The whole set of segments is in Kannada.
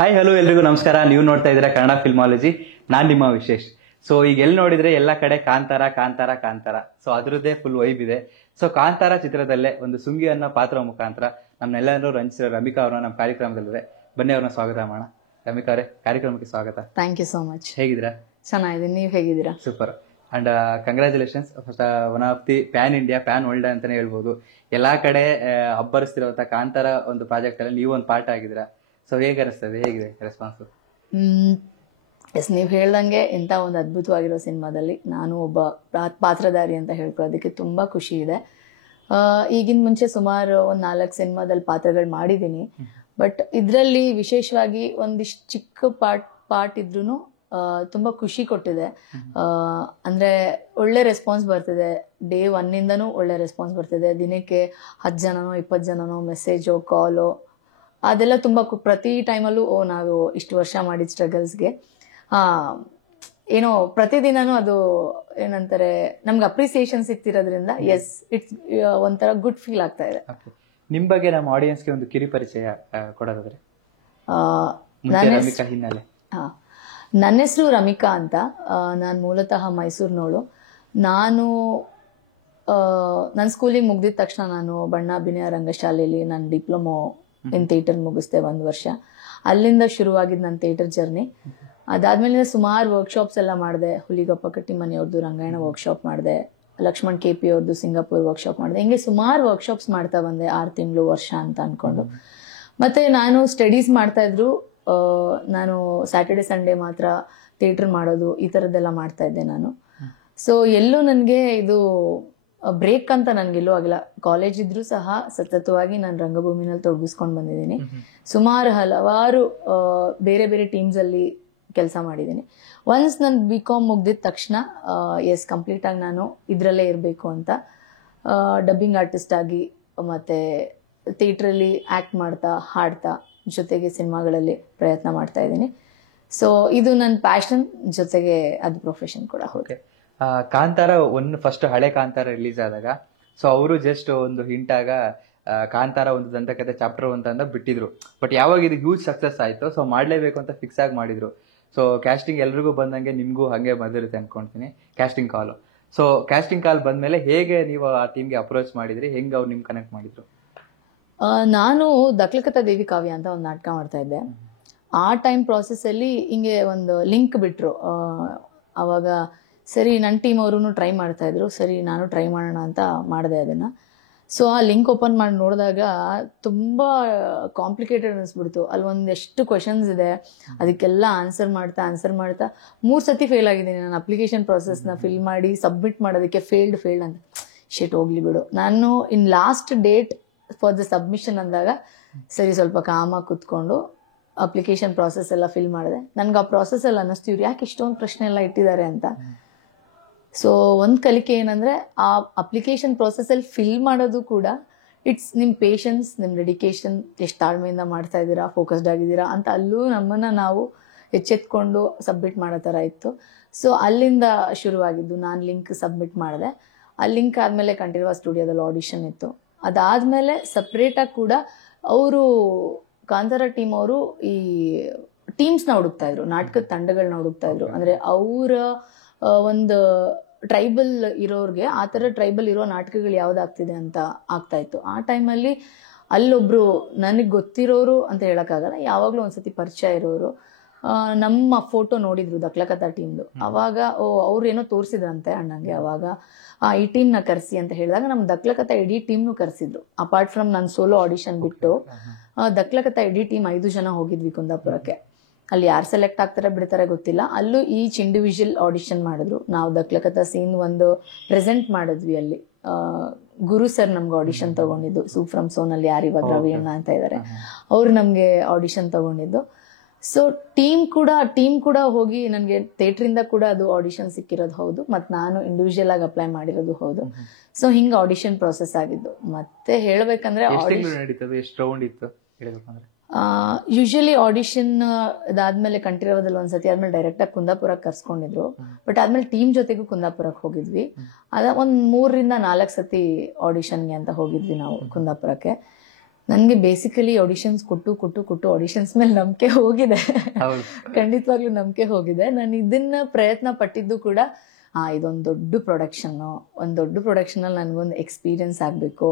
ಹಾಯ್ ಹಲೋ ಎಲ್ರಿಗೂ ನಮಸ್ಕಾರ. ನೀವು ನೋಡ್ತಾ ಇದ್ದೀರಾ ಕನ್ನಡ ಫಿಲ್ಮಾಲಜಿ. ನಾನು ನಿಮ್ಮ ವಿಶೇಷ್. ಸೊ ಈಗ ಎಲ್ಲಿ ನೋಡಿದ್ರೆ ಎಲ್ಲ ಕಡೆ ಕಾಂತಾರ ಕಾಂತಾರ ಕಾಂತಾರ. ಸೊ ಅದ್ರದ್ದೇ ಫುಲ್ ವೈಬ್ ಇದೆ. ಸೊ ಕಾಂತಾರ ಚಿತ್ರದಲ್ಲೇ ಒಂದು ಸುಂಗಿ ಅನ್ನೋ ಪಾತ್ರ ಮುಖಾಂತರ ನಮ್ನೆಲ್ಲರೂ ರಂಜಿಸಿರೋ ರಮಿಕಾ ಅವ್ರನ್ನ ನಮ್ಮ ಕಾರ್ಯಕ್ರಮದಲ್ಲಿದೆ. ಬನ್ನಿ ಅವ್ರನ್ನ ಸ್ವಾಗತ ಮಾಡೋಣ. ರಮಿಕಾ ಅವರೇ, ಕಾರ್ಯಕ್ರಮಕ್ಕೆ ಸ್ವಾಗತ. Thank you so much. ಹೇಗಿದ್ದೀರಾ? ಚೆನ್ನಾಗಿದ್ದೀನಿ, ನೀವು ಹೇಗಿದ್ದೀರಾ? Super and congratulations. First one of the pan India, pan world ಅಂತಾನೆ ಹೇಳ್ಬೋದು. ಎಲ್ಲಾ ಕಡೆ ಅಬ್ಬರಿಸ್ತಿರುವಂತ ಕಾಂತಾರ ಒಂದು ಪ್ರಾಜೆಕ್ಟ್ ಅಲ್ಲಿ ನೀವು ಒಂದು ಪಾರ್ಟ್ ಆಗಿದ್ದೀರಾ. ಸೊ ಹೇಗೆ ಅನಿಸ್ತದೆ, ಹೇಗಿದೆ ರೆಸ್ಪಾನ್ಸ್? ಎಸ್, ನೀವು ಹೇಳ್ದಂಗೆ ಇಂಥ ಒಂದು ಅದ್ಭುತವಾಗಿರೋ ಸಿನಿಮಾದಲ್ಲಿ ನಾನು ಒಬ್ಬ ಪಾತ್ರಧಾರಿ ಅಂತ ಹೇಳ್ಕೊಳ್ಳೋದಕ್ಕೆ ತುಂಬ ಖುಷಿ ಇದೆ. ಈಗಿನ ಮುಂಚೆ ಸುಮಾರು ಒಂದು 4 ಸಿನಿಮಾದಲ್ಲಿ ಪಾತ್ರಗಳು ಮಾಡಿದ್ದೀನಿ. ಬಟ್ ಇದರಲ್ಲಿ ವಿಶೇಷವಾಗಿ ಒಂದಿಷ್ಟು ಚಿಕ್ಕ ಪಾರ್ಟ್ ಇದ್ರೂ ತುಂಬ ಖುಷಿ ಕೊಟ್ಟಿದೆ. ಅಂದರೆ ಒಳ್ಳೆ ರೆಸ್ಪಾನ್ಸ್ ಬರ್ತಿದೆ. ಡೇ 1ಇಂದನೂ ಒಳ್ಳೆ ರೆಸ್ಪಾನ್ಸ್ ಬರ್ತಿದೆ. ದಿನಕ್ಕೆ 10 ಜನನೋ 20 ಜನನೋ ಮೆಸೇಜೋ ಕಾಲೋ ಅದೆಲ್ಲ ತುಂಬ ಪ್ರತಿ ಟೈಮಲ್ಲೂ ನಾವು ಇಷ್ಟು ವರ್ಷ ಮಾಡಿದ ಸ್ಟ್ರಗಲ್ಸ್ಗೆ ಏನೋ ಪ್ರತಿದಿನನೂ ಅದು ಏನಂತಾರೆ ನಮ್ಗೆ ಅಪ್ರಿಸಿಯೇಷನ್ ಸಿಗ್ತಿರೋದ್ರಿಂದ ಎಸ್ ಇಟ್ಸ್ ಒಂಥರ ಗುಡ್ ಫೀಲ್ ಆಗ್ತಾ ಇದೆ. ನಿಮ್ ಬಗ್ಗೆ ನಮ್ಮ ಆಡಿಯನ್ಸ್ಗೆ ಒಂದು ಕಿರಿ ಪರಿಚಯ ಕೊಡೋದಾದ್ರೆ? ಹಿನ್ನೆಲೆ. ನನ್ನ ಹೆಸರು ರಮಿಕಾ ಅಂತ. ನಾನು ಮೂಲತಃ ಮೈಸೂರಿನವಳು. ನಾನು ನನ್ನ ಸ್ಕೂಲಿಗೆ ಮುಗ್ದಿದ ತಕ್ಷಣ ನಾನು ಬಣ್ಣ ಅಭಿನಯ ರಂಗಶಾಲೆಯಲ್ಲಿ ನಾನು ಡಿಪ್ಲೊಮೊ ಇನ್ ಥಿಯೇಟರ್ ಮುಗಿಸ್ದೆ 1 ವರ್ಷ. ಅಲ್ಲಿಂದ ಶುರುವಾಗಿದ್ದು ನನ್ನ ಥಿಯೇಟರ್ ಜರ್ನಿ. ಅದಾದ್ಮೇಲೆ ಸುಮಾರು ವರ್ಕ್ಶಾಪ್ಸ್ ಎಲ್ಲ ಮಾಡಿದೆ. ಹುಲಿಗಪ್ಪ ಕಟ್ಟಿಮನೆಯವ್ರದ್ದು ರಂಗಾಯಣ ವರ್ಕ್ಶಾಪ್ ಮಾಡಿದೆ. ಲಕ್ಷ್ಮಣ್ KP ಅವ್ರದ್ದು ಸಿಂಗಾಪುರ್ ವರ್ಕ್ಶಾಪ್ ಮಾಡಿದೆ. ಹಿಂಗೆ ಸುಮಾರು ವರ್ಕ್ಶಾಪ್ಸ್ ಮಾಡ್ತಾ ಬಂದೆ, 6 ತಿಂಗಳು ವರ್ಷ ಅಂತ ಅನ್ಕೊಂಡು. ಮತ್ತೆ ನಾನು ಸ್ಟಡೀಸ್ ಮಾಡ್ತಾ ಇದ್ರು. ನಾನು ಸ್ಯಾಟರ್ಡೆ ಸಂಡೇ ಮಾತ್ರ ಥಿಯೇಟರ್ ಮಾಡೋದು, ಈ ಥರದ್ದೆಲ್ಲ ಮಾಡ್ತಾ ಇದ್ದೆ ನಾನು. ಸೊ ಎಲ್ಲೂ ನನಗೆ ಇದು ಬ್ರೇಕ್ ಅಂತ ನನಗೆಲ್ಲೂ ಆಗಿಲ್ಲ. ಕಾಲೇಜ್ ಇದ್ರೂ ಸಹ ಸತತವಾಗಿ ನಾನು ರಂಗಭೂಮಿನಲ್ಲಿ ತೊಡಗಿಸ್ಕೊಂಡು ಬಂದಿದ್ದೀನಿ. ಸುಮಾರು ಹಲವಾರು ಬೇರೆ ಬೇರೆ ಟೀಮ್ಸಲ್ಲಿ ಕೆಲಸ ಮಾಡಿದ್ದೀನಿ. ಒನ್ಸ್ ನನ್ನ BCom ಮುಗ್ದಿದ ತಕ್ಷಣ ಎಸ್ ಕಂಪ್ಲೀಟಾಗಿ ನಾನು ಇದರಲ್ಲೇ ಇರಬೇಕು ಅಂತ ಡಬ್ಬಿಂಗ್ ಆರ್ಟಿಸ್ಟ್ ಆಗಿ ಮತ್ತು ಥಿಯೇಟ್ರಲ್ಲಿ ಆ್ಯಕ್ಟ್ ಮಾಡ್ತಾ ಹಾಡ್ತಾ ಜೊತೆಗೆ ಸಿನಿಮಾಗಳಲ್ಲಿ ಪ್ರಯತ್ನ ಮಾಡ್ತಾ ಇದ್ದೀನಿ. ಸೊ ಇದು ನನ್ನ ಪ್ಯಾಷನ್, ಜೊತೆಗೆ ಅದು ಪ್ರೊಫೆಷನ್ ಕೂಡ. ಓಕೆ, ಕಾಂತಾರ ಫಸ್ಟ್ ಹಳೆ ಕಾಂತಾರ ರಿಲೀಸ್ ಆದಾಗ ಸೊ ಅವರು ಜಸ್ಟ್ ಒಂದು ಹಿಂಟ್ ಆಗ ಕಾಂತಾರ ಒಂದು ದಂತಕಥೆ ಚಾಪ್ಟರ್ 1 ಅಂತ ಬಿಟ್ಟಿದ್ರು. ಬಟ್ ಯಾವಾಗ ಇದು ಹ್ಯೂಜ್ ಸಕ್ಸಸ್ ಆಯ್ತು, ಸೊ ಮಾಡ್ಲೇಬೇಕು ಅಂತ ಫಿಕ್ಸ್ ಆಗಿ ಮಾಡಿದ್ರು. ಸೊ ಕ್ಯಾಸ್ಟಿಂಗ್ ಎಲ್ರಿಗೂ ಬಂದಂಗೆ ನಿಮ್ಗೂ ಹಂಗೆ ಬಂದಿರುತ್ತೆ ಅನ್ಕೊಂತೀನಿ ಕ್ಯಾಸ್ಟಿಂಗ್ ಕಾಲ್. ಸೊ ಕ್ಯಾಸ್ಟಿಂಗ್ ಕಾಲ್ ಬಂದ್ಮೇಲೆ ಹೇಗೆ ನೀವು ಆ ಟೀಮ್ಗೆ ಅಪ್ರೋಚ್ ಮಾಡಿದ್ರಿ, ಹೆಂಗೆ ಅವ್ರು ನಿಮ್ಗೆ ಕನೆಕ್ಟ್ ಮಾಡಿದ್ರು? ನಾನು ದಕ್ಲಕಥಾ ದೇವಿ ಕಾವ್ಯ ಅಂತ ಒಂದು ನಾಟಕ ಮಾಡ್ತಾ ಇದ್ದೆ. ಆ ಟೈಮ್ ಪ್ರಾಸೆಸ್ಸಲ್ಲಿ ಹಿಂಗೆ ಒಂದು ಲಿಂಕ್ ಬಿಟ್ರು. ಆವಾಗ ಸರಿ ನನ್ನ ಟೀಮ್ ಅವರು ಟ್ರೈ ಮಾಡ್ತಾ ಇದ್ರು. ಸರಿ ನಾನು ಟ್ರೈ ಮಾಡೋಣ ಅಂತ ಮಾಡಿದೆ ಅದನ್ನು. ಸೊ ಆ ಲಿಂಕ್ ಓಪನ್ ಮಾಡಿ ನೋಡಿದಾಗ ತುಂಬ ಕಾಂಪ್ಲಿಕೇಟೆಡ್ ಅನಿಸ್ಬಿಡ್ತು. ಅಲ್ಲಿ ಒಂದೆಷ್ಟು ಕ್ವೆಶನ್ಸ್ ಇದೆ, ಅದಕ್ಕೆಲ್ಲ ಆನ್ಸರ್ ಮಾಡ್ತಾ 3 ಸತಿ ಫೇಲ್ ಆಗಿದ್ದೀನಿ. ನಾನು ಅಪ್ಲಿಕೇಶನ್ ಪ್ರಾಸೆಸ್ನ ಫಿಲ್ ಮಾಡಿ ಸಬ್ಮಿಟ್ ಮಾಡೋದಕ್ಕೆ ಫೇಲ್ಡ್ ಅಂತ. ಶೇಟ್ ಹೋಗ್ಲಿ ಬಿಡು. ನಾನು in last date for the submission ಅಂದಾಗ ಸರಿ ಸ್ವಲ್ಪ ಕಾಮಾಗಿ ಕೂತ್ಕೊಂಡು ಅಪ್ಲಿಕೇಶನ್ ಪ್ರಾಸೆಸ್ ಎಲ್ಲ ಫಿಲ್ ಮಾಡಿದೆ. ನನಗೆ ಆ ಪ್ರಾಸೆಸ್ಸಲ್ಲಿ ಅನ್ನಿಸ್ತು ಇವ್ರು ಯಾಕೆ ಇಷ್ಟೊಂದು ಪ್ರಶ್ನೆ ಎಲ್ಲ ಇಟ್ಟಿದ್ದಾರೆ ಅಂತ. ಸೊ ಒಂದು ಕಲಿಕೆ ಏನಂದರೆ ಆ ಅಪ್ಲಿಕೇಶನ್ ಪ್ರಾಸೆಸ್ಸಲ್ಲಿ ಫಿಲ್ ಮಾಡೋದು ಕೂಡ ಇಟ್ಸ್ ನಿಮ್ಮ ಪೇಷನ್ಸ್, ನಿಮ್ಮ ಡೆಡಿಕೇಶನ್, ಎಷ್ಟು ತಾಳ್ಮೆಯಿಂದ ಮಾಡ್ತಾ ಇದ್ದೀರಾ, ಫೋಕಸ್ಡ್ ಆಗಿದ್ದೀರಾ ಅಂತ ಅಲ್ಲೂ ನಮ್ಮನ್ನು ನಾವು ಎಚ್ಚೆತ್ಕೊಂಡು ಸಬ್ಮಿಟ್ ಮಾಡೋ ಥರ ಇತ್ತು. ಸೊ ಅಲ್ಲಿಂದ ಶುರುವಾಗಿದ್ದು. ನಾನು ಲಿಂಕ್ ಸಬ್ಮಿಟ್ ಮಾಡಿದೆ. ಆ ಲಿಂಕ್ ಆದಮೇಲೆ ಕಂಠೀರವ ಸ್ಟುಡಿಯೋದಲ್ಲಿ ಆಡಿಷನ್ ಇತ್ತು. ಅದಾದಮೇಲೆ ಸಪ್ರೇಟಾಗಿ ಕೂಡ ಅವರು ಕಾಂತಾರ ಟೀಮ್ ಅವರು ಈ ಟೀಮ್ಸ್ನ ಹುಡುಕ್ತಾ ಇದ್ರು, ನಾಟಕದ ತಂಡಗಳನ್ನ ಹುಡುಕ್ತಾ ಇದ್ರು. ಅಂದರೆ ಅವರ ಒಂದು ಟ್ರೈಬಲ್ ಇರೋರಿಗೆ ಆ ಥರ ಟ್ರೈಬಲ್ ಇರೋ ನಾಟಕಗಳು ಯಾವುದಾಗ್ತಿದೆ ಅಂತ ಆಗ್ತಾ ಇತ್ತು. ಆ ಟೈಮಲ್ಲಿ ಅಲ್ಲೊಬ್ರು ನನಗೆ ಗೊತ್ತಿರೋರು ಅಂತ ಹೇಳೋಕ್ಕಾಗಲ್ಲ, ಯಾವಾಗಲೂ ಒಂದ್ಸತಿ ಪರಿಚಯ ಇರೋರು ನಮ್ಮ ಫೋಟೋ ನೋಡಿದ್ರು ದಕ್ಲಕಥಾ ಟೀಮ್ದು. ಅವಾಗ ಅವ್ರು ಏನೋ ತೋರಿಸಿದ್ರಂತೆ ಅಣ್ಣಂಗೆ. ಅವಾಗ ಈ ಟೀಮ್ನ ಕರೆಸಿ ಅಂತ ಹೇಳಿದಾಗ ನಮ್ಮ ದಕ್ಲಕಥಾ ಇಡೀ ಟೀಮ್ನು ಕರೆಸಿದ್ರು. ಅಪಾರ್ಟ್ ಫ್ರಮ್ ನನ್ನ ಸೋಲೋ ಆಡಿಷನ್ ಬಿಟ್ಟು ದಕ್ಲಕಥಾ ಇಡೀ ಟೀಮ್ 5 ಜನ ಹೋಗಿದ್ವಿ ಕುಂದಾಪುರಕ್ಕೆ. ಅಲ್ಲಿ ಯಾರು ಸೆಲೆಕ್ಟ್ ಆಗ್ತಾರೆ ಬಿಡ್ತಾರೆ ಗೊತ್ತಿಲ್ಲ. ಅಲ್ಲೂ ಈಚ್ ಇಂಡಿವಿಜುವಲ್ ಆಡಿಷನ್ ಮಾಡಿದ್ರು. ನಾವು ದಕ್ಲಕಥಾ ಸೀನ್ ಒಂದು ಪ್ರೆಸೆಂಟ್ ಮಾಡಿದ್ವಿ ಅಲ್ಲಿ. ಗುರು ಸರ್ ನಮ್ಗೆ ಆಡಿಷನ್ ತಗೊಂಡಿದ್ದು. ಸೂ ಫ್ರಮ್ ಸೋನಲ್ಲಿ ಯಾರು ಇವಾಗ ರವಿ ಅಣ್ಣ ಅಂತ ಇದ್ದಾರೆ, ಅವ್ರು ನಮಗೆ ಆಡಿಷನ್ ತಗೊಂಡಿದ್ದು. ಸೊ ಟೀಮ್ ಕೂಡ ಹೋಗಿ ನನಗೆ ಥಿಯೇಟ್ರಿಂದ ಕೂಡ ಅದು ಆಡಿಷನ್ ಸಿಕ್ಕಿರೋದು ಹೌದು, ಮತ್ತು ನಾನು ಇಂಡಿವಿಜುವಲ್ ಆಗಿ ಅಪ್ಲೈ ಮಾಡಿರೋದು ಹೌದು. ಸೊ ಹಿಂಗೆ ಆಡಿಷನ್ ಪ್ರಾಸೆಸ್ ಆಗಿದ್ದು. ಮತ್ತೆ ಹೇಳಬೇಕಂದ್ರೆ ಯೂಶಲಿ ಆಡಿಷನ್ ಅದಾದ್ಮೇಲೆ ಕಂಠೀರವದಲ್ಲಿ ಒಂದ್ಸತಿ, ಆದ್ಮೇಲೆ ಡೈರೆಕ್ಟಾಗಿ ಕುಂದಾಪುರಕ್ಕೆ ಕರ್ಸ್ಕೊಂಡಿದ್ರು. ಬಟ್ ಆದ್ಮೇಲೆ ಟೀಮ್ ಜೊತೆಗೂ ಕುಂದಾಪುರಕ್ಕೆ ಹೋಗಿದ್ವಿ. ಒಂದು 3 ರಿಂದ 4 ಸತಿ ಆಡಿಷನ್ಗೆ ಅಂತ ಹೋಗಿದ್ವಿ ನಾವು ಕುಂದಾಪುರಕ್ಕೆ. ನನಗೆ ಬೇಸಿಕಲಿ ಆಡಿಷನ್ಸ್ ಕೊಟ್ಟು ಆಡಿಷನ್ಸ್ ಮೇಲೆ ನಂಬಿಕೆ ಹೋಗಿದೆ. ಹೌದು. ಖಂಡಿತವಾಗ್ಲೂ ನಂಬಿಕೆ ಹೋಗಿದೆ. ನಾನು ಇದನ್ನ ಪ್ರಯತ್ನ ಪಟ್ಟಿದ್ದು ಕೂಡ ಇದೊಂದು ದೊಡ್ಡ ಪ್ರೊಡಕ್ಷನ್ನು, ಒಂದು ದೊಡ್ಡ ಪ್ರೊಡಕ್ಷನಲ್ಲಿ ನನಗೊಂದು ಎಕ್ಸ್ಪೀರಿಯನ್ಸ್ ಆಗಬೇಕು,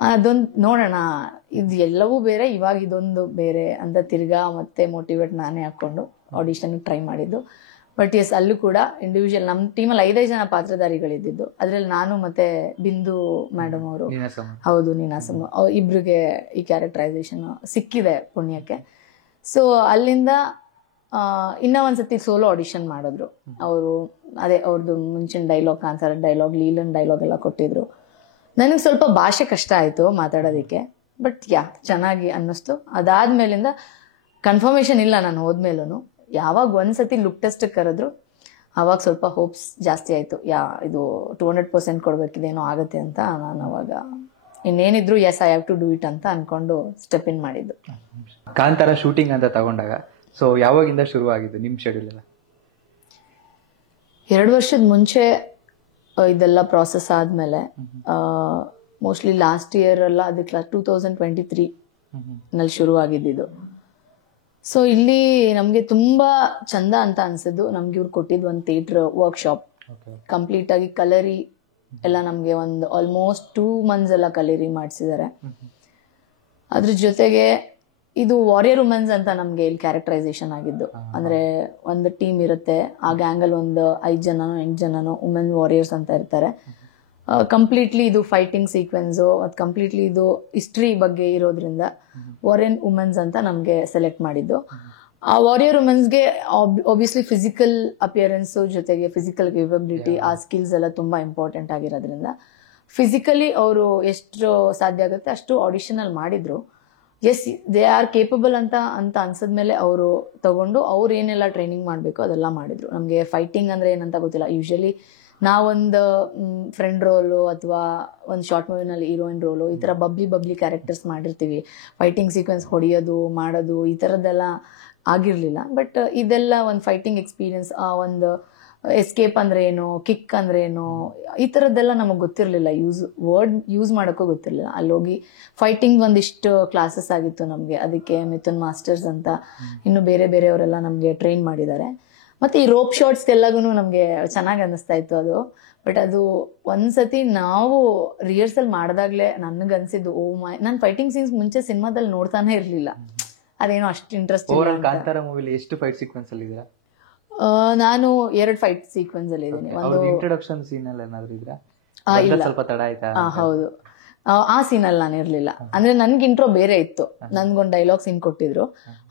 ಅದೊಂದು ನೋಡೋಣ, ಇದು ಎಲ್ಲವೂ ಬೇರೆ, ಇವಾಗ ಇದೊಂದು ಬೇರೆ ಅಂತ ತಿರ್ಗಾ ಮತ್ತೆ ಮೋಟಿವೇಟ್ ನಾನೇ ಹಾಕ್ಕೊಂಡು ಆಡಿಷನ್ಗೆ ಟ್ರೈ ಮಾಡಿದ್ದು. ಬಟ್ ಎಸ್, ಅಲ್ಲೂ ಕೂಡ ಇಂಡಿವಿಜುವಲ್ ನಮ್ಮ ಟೀಮಲ್ಲಿ 5 ಜನ ಪಾತ್ರಧಾರಿಗಳಿದ್ದು, ಅದರಲ್ಲಿ ನಾನು ಮತ್ತೆ ಬಿಂದು ಮೇಡಮ್ ಅವರು, ಹೌದು ನೀನಾಸಮ್, ಇಬ್ರಿಗೆ ಈ ಕ್ಯಾರೆಕ್ಟರೈಸೇಷನ್ ಸಿಕ್ಕಿದೆ ಪುಣ್ಯಕ್ಕೆ. ಸೊ ಅಲ್ಲಿಂದ ಇನ್ನೂ ಒಂದ್ಸತಿ ಸೋಲೋ ಆಡಿಷನ್ ಮಾಡಿದ್ರು ಅವರು. ಅದೇ ಅವ್ರದ್ದು ಮುಂಚಿನ ಡೈಲಾಗ್, ಕಾಂತಾರ ಡೈಲಾಗ್, ಲೀಲನ್ ಡೈಲಾಗ್ ಎಲ್ಲ ಕೊಟ್ಟಿದ್ರು. ನನಗೆ ಸ್ವಲ್ಪ ಭಾಷೆ ಕಷ್ಟ ಆಯಿತು ಮಾತಾಡೋದಕ್ಕೆ, ಬಟ್ ಚೆನ್ನಾಗಿ ಅನ್ನಿಸ್ತು. ಅದಾದ್ಮೇಲಿಂದ ಕನ್ಫರ್ಮೇಷನ್ ಇಲ್ಲ ನಾನು ಹೋದ್ಮೇಲೂ. ಯಾವಾಗ ಒಂದ್ಸತಿ ಲುಕ್ ಟೆಸ್ಟ್ ಕರೆದ್ರು ಅವಾಗ ಸ್ವಲ್ಪ ಹೋಪ್ಸ್ ಜಾಸ್ತಿ ಆಯಿತು. ಇದು 200% ಕೊಡ್ಬೇಕಿದೇನೋ ಆಗುತ್ತೆ ಅಂತ. ನಾನು ಅವಾಗ ಇನ್ನೇನಿದ್ರು yes I have to do it ಅಂತ ಅನ್ಕೊಂಡು ಸ್ಟೆಪ್ ಇನ್ ಮಾಡಿದ್ದು. ಕಾಂತಾರ ಶೂಟಿಂಗ್ ಅಂತ ತಗೊಂಡಾಗ ಸೊ ಯಾವಾಗಿಂದ ಶುರು ಆಗಿದ್ದು ನಿಮ್ಮ ಶೆಡ್ಯೂಲ್ ಎಲ್ಲ? 2 ವರ್ಷದ ಮುಂಚೆ ಇದೆಲ್ಲ ಪ್ರಾಸೆಸ್ ಆದಮೇಲೆ, ಮೋಸ್ಟ್ಲಿ ಲಾಸ್ಟ್ ಇಯರ್ ಎಲ್ಲ, ಅದಕ್ಕೆ 2023 ನಲ್ಲಿ ಶುರು ಆಗಿದ್ದು. ಸೊ ಇಲ್ಲಿ ನಮಗೆ ತುಂಬಾ ಚಂದ ಅಂತ ಅನ್ಸಿದ್ದು, ನಮ್ಗೆ ಇವ್ರು ಕೊಟ್ಟಿದ್ದು ಒಂದು ಥಿಯೇಟರ್ ವರ್ಕ್ಶಾಪ್, ಕಂಪ್ಲೀಟ್ ಆಗಿ ಕಲರಿ ಎಲ್ಲ ನಮಗೆ ಒಂದು ಆಲ್ಮೋಸ್ಟ್ 2 months ಎಲ್ಲ ಕಲರಿ ಮಾಡಿಸಿದ್ದಾರೆ. ಅದ್ರ ಜೊತೆಗೆ ಇದು ವಾರಿಯರ್ ವುಮೆನ್ಸ್ ಅಂತ ನಮ್ಗೆ ಇಲ್ಲಿ ಕ್ಯಾರೆಕ್ಟರೈಸೇಷನ್ ಆಗಿದ್ದು. ಅಂದ್ರೆ ಒಂದು ಟೀಮ್ ಇರುತ್ತೆ, ಆ ಗ್ಯಾಂಗಲ್ ಒಂದು 5 ಜನನೋ 8 ಜನನೋ ವುಮೆನ್ ವಾರಿಯರ್ಸ್ ಅಂತ ಇರ್ತಾರೆ. ಕಂಪ್ಲೀಟ್ಲಿ ಇದು ಫೈಟಿಂಗ್ ಸೀಕ್ವೆನ್ಸು, ಮತ್ತು ಕಂಪ್ಲೀಟ್ಲಿ ಇದು ಹಿಸ್ಟ್ರಿ ಬಗ್ಗೆ ಇರೋದ್ರಿಂದ ವಾರಿಯರ್ ವುಮೆನ್ಸ್ ಅಂತ ನಮಗೆ ಸೆಲೆಕ್ಟ್ ಮಾಡಿದ್ದು. ಆ ವಾರಿಯರ್ ವುಮೆನ್ಸ್ಗೆ ಆಬ್ವಿಯಸ್ಲಿ ಫಿಸಿಕಲ್ ಅಪಿಯರೆನ್ಸು ಜೊತೆಗೆ ಫಿಸಿಕಲ್ ಕೇಪಬಿಲಿಟಿ, ಆ ಸ್ಕಿಲ್ಸ್ ಎಲ್ಲ ತುಂಬಾ ಇಂಪಾರ್ಟೆಂಟ್ ಆಗಿರೋದ್ರಿಂದ ಫಿಸಿಕಲಿ ಅವರು ಎಷ್ಟು ಸಾಧ್ಯ ಆಗುತ್ತೆ ಅಷ್ಟು ಆಡಿಷನಲ್ಲಿ ಮಾಡಿದ್ರು. ಎಸ್, ದೇ ಆರ್ ಕೇಪಬಲ್ ಅಂತ ಅನ್ಸದ್ಮೇಲೆ ಅವರು ತಗೊಂಡು ಅವ್ರು ಏನೆಲ್ಲ ಟ್ರೈನಿಂಗ್ ಮಾಡಬೇಕು ಅದೆಲ್ಲ ಮಾಡಿದ್ರು. ನಮಗೆ ಫೈಟಿಂಗ್ ಅಂದ್ರೆ ಏನಂತ ಗೊತ್ತಿಲ್ಲ. ಯೂಶಲಿ ನಾವೊಂದು ಫ್ರೆಂಡ್ ರೋಲು ಅಥವಾ ಒಂದು ಶಾರ್ಟ್ ಮೂವಿನಲ್ಲಿ ಹೀರೋಯಿನ್ ರೋಲು, ಈ ಥರ ಬಬ್ಲಿ ಕ್ಯಾರೆಕ್ಟರ್ಸ್ ಮಾಡಿರ್ತೀವಿ. ಫೈಟಿಂಗ್ ಸೀಕ್ವೆನ್ಸ್ ಹೊಡೆಯೋದು ಮಾಡೋದು ಈ ಥರದ್ದೆಲ್ಲ ಆಗಿರಲಿಲ್ಲ. ಬಟ್ ಇದೆಲ್ಲ ಒಂದು ಫೈಟಿಂಗ್ ಎಕ್ಸ್ಪೀರಿಯನ್ಸ್, ಆ ಒಂದು ಎಸ್ಕೇಪ್ ಅಂದ್ರೆ ಏನು, ಕಿಕ್ ಅಂದ್ರೆ ಏನು, ಈ ಥರದ್ದೆಲ್ಲ ನಮಗೆ ಗೊತ್ತಿರಲಿಲ್ಲ. ವರ್ಡ್ ಯೂಸ್ ಮಾಡೋಕ್ಕೂ ಗೊತ್ತಿರಲಿಲ್ಲ. ಅಲ್ಲೋಗಿ ಫೈಟಿಂಗ್ ಒಂದಿಷ್ಟು ಕ್ಲಾಸಸ್ ಆಗಿತ್ತು ನಮಗೆ. ಅದಕ್ಕೆ ಮಿಥುನ್ ಮಾಸ್ಟರ್ಸ್ ಅಂತ ಇನ್ನು ಬೇರೆಯವರೆಲ್ಲ ನಮಗೆ ಟ್ರೈನ್ ಮಾಡಿದ್ದಾರೆ. ಮತ್ತು ಈ ರೋಪ್ ಶಾರ್ಟ್ಸ್ಗೆಲ್ಲಗೂ ನಮಗೆ ಚೆನ್ನಾಗಿ ಅನ್ನಿಸ್ತಾ ಇತ್ತು ಅದು. ಬಟ್ ಅದು ಒಂದ್ಸತಿ ನಾವು ರಿಹರ್ಸಲ್ ಮಾಡಿದಾಗಲೇ ನನಗನ್ಸಿದ್ದು, ನಾನು ಫೈಟಿಂಗ್ ಸೀನ್ಸ್ ಮುಂಚೆ ಸಿನಿಮಾದಲ್ಲಿ ನೋಡ್ತಾನೆ ಇರಲಿಲ್ಲ. ಅದೇನೋ ಅಷ್ಟು ಇಂಟ್ರೆಸ್ಟ್. ಕಾಂತಾರ ಮೂವಿಲಿ ಎಷ್ಟು ಫೈಟ್ ಸೀಕ್ವೆನ್ಸ್ ಅಲ್ಲಿ ಇದ್ದೀರಾ? ನಾನು 2 ಫೈಟ್ ಸೀಕ್ವೆನ್ಸ್ ಅಲ್ಲಿ ಇದ್ದೀನಿ. ಒಂದು ಇಂಟ್ರೊಡಕ್ಷನ್ ಸೀನ್ ಅಲ್ಲಿ ಏನಾದ್ರು ಇದ್ರಾ? ಸ್ವಲ್ಪ ತಡ ಆಯ್ತಾ? ಹೌದು, ಆ ಸೀನಲ್ಲಿ ನಾನು ಇರಲಿಲ್ಲ. ಅಂದ್ರೆ ನನ್ಗೆ ಇಂಟ್ರೋ ಬೇರೆ ಇತ್ತು, ನನ್ಗೊಂದು ಡೈಲಾಗ್ ಸೀನ್ ಕೊಟ್ಟಿದ್ರು.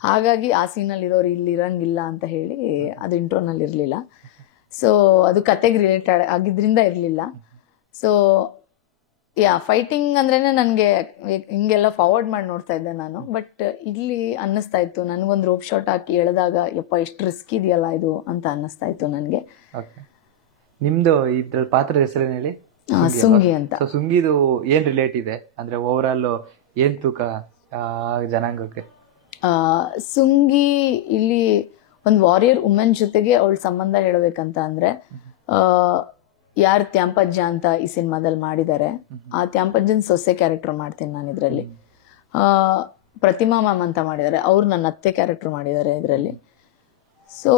ಹಾಗಾಗಿ ಆ ಸೀನಲ್ಲಿ ಇರೋರು ಇಲ್ಲಿ ಇರಂಗಿಲ್ಲ ಅಂತ ಹೇಳಿ ಅದು ಇಂಟ್ರೋನಲ್ಲಿ ಇರಲಿಲ್ಲ. ಸೊ ಅದು ಕತೆಗೆ ರಿಲೇಟೆಡ್ ಆಗಿದ್ರಿಂದ ಇರಲಿಲ್ಲ. ಸೊ ಫೈಟಿಂಗ್ ಅಂದ್ರೇನೆ ನನಗೆ ಹಿಂಗೆಲ್ಲ ಫಾರ್ವರ್ಡ್ ಮಾಡಿ ನೋಡ್ತಾ ಇದ್ದೆ ನಾನು. ಬಟ್ ಇಲ್ಲಿ ಅನ್ನಿಸ್ತಾ ಇತ್ತು ನನಗೊಂದು ರೋಪ್ ಶಾಟ್ ಹಾಕಿ ಎಳೆದಾಗ, ಯಪ್ಪ ಎಷ್ಟು ರಿಸ್ಕ್ ಇದೆಯಲ್ಲ ಇದು ಅಂತ ಅನ್ನಿಸ್ತಾ ಇತ್ತು ನನಗೆ. ನಿಮ್ದು ಇದ್ರಲ್ಲಿ ಪಾತ್ರದ ಹೆಸರೇನು ಹೇಳಿ? ಸುಂಗಿ ಅಂತ. ಸುಂಗಿದು ಏನ್ ರಿಲೇಟ್ ಇದೆ ಅಂದ್ರೆ ಓವರ್ ಆಲ್ ಏನ್ ತೂಕ ಜನಾಂಗಕ್ಕೆ? ಸುಂಗಿ ಇಲ್ಲಿ ಒಂದು ವಾರಿಯರ್ ವುಮೆನ್ ಜೊತೆಗೆ ಅವಳ ಸಂಬಂಧ ಹೇಳಬೇಕಂತ ಅಂದ್ರೆ, ಯಾರು ತ್ಯಾಂಪಜ್ಜ ಅಂತ ಈ ಸಿನಿಮಾದಲ್ಲಿ ಮಾಡಿದ್ದಾರೆ, ಆ ತ್ಯಾಂಪಜ್ಜನ್ ಸೊಸೆ ಕ್ಯಾರೆಕ್ಟರ್ ಮಾಡ್ತೀನಿ ನಾನು ಇದರಲ್ಲಿ. ಪ್ರತಿಮಾ ಮ್ಯಾಮ್ ಅಂತ ಮಾಡಿದ್ದಾರೆ, ಅವ್ರು ನನ್ನ ಅತ್ತೆ ಕ್ಯಾರೆಕ್ಟರ್ ಮಾಡಿದ್ದಾರೆ ಇದರಲ್ಲಿ. ಸೊ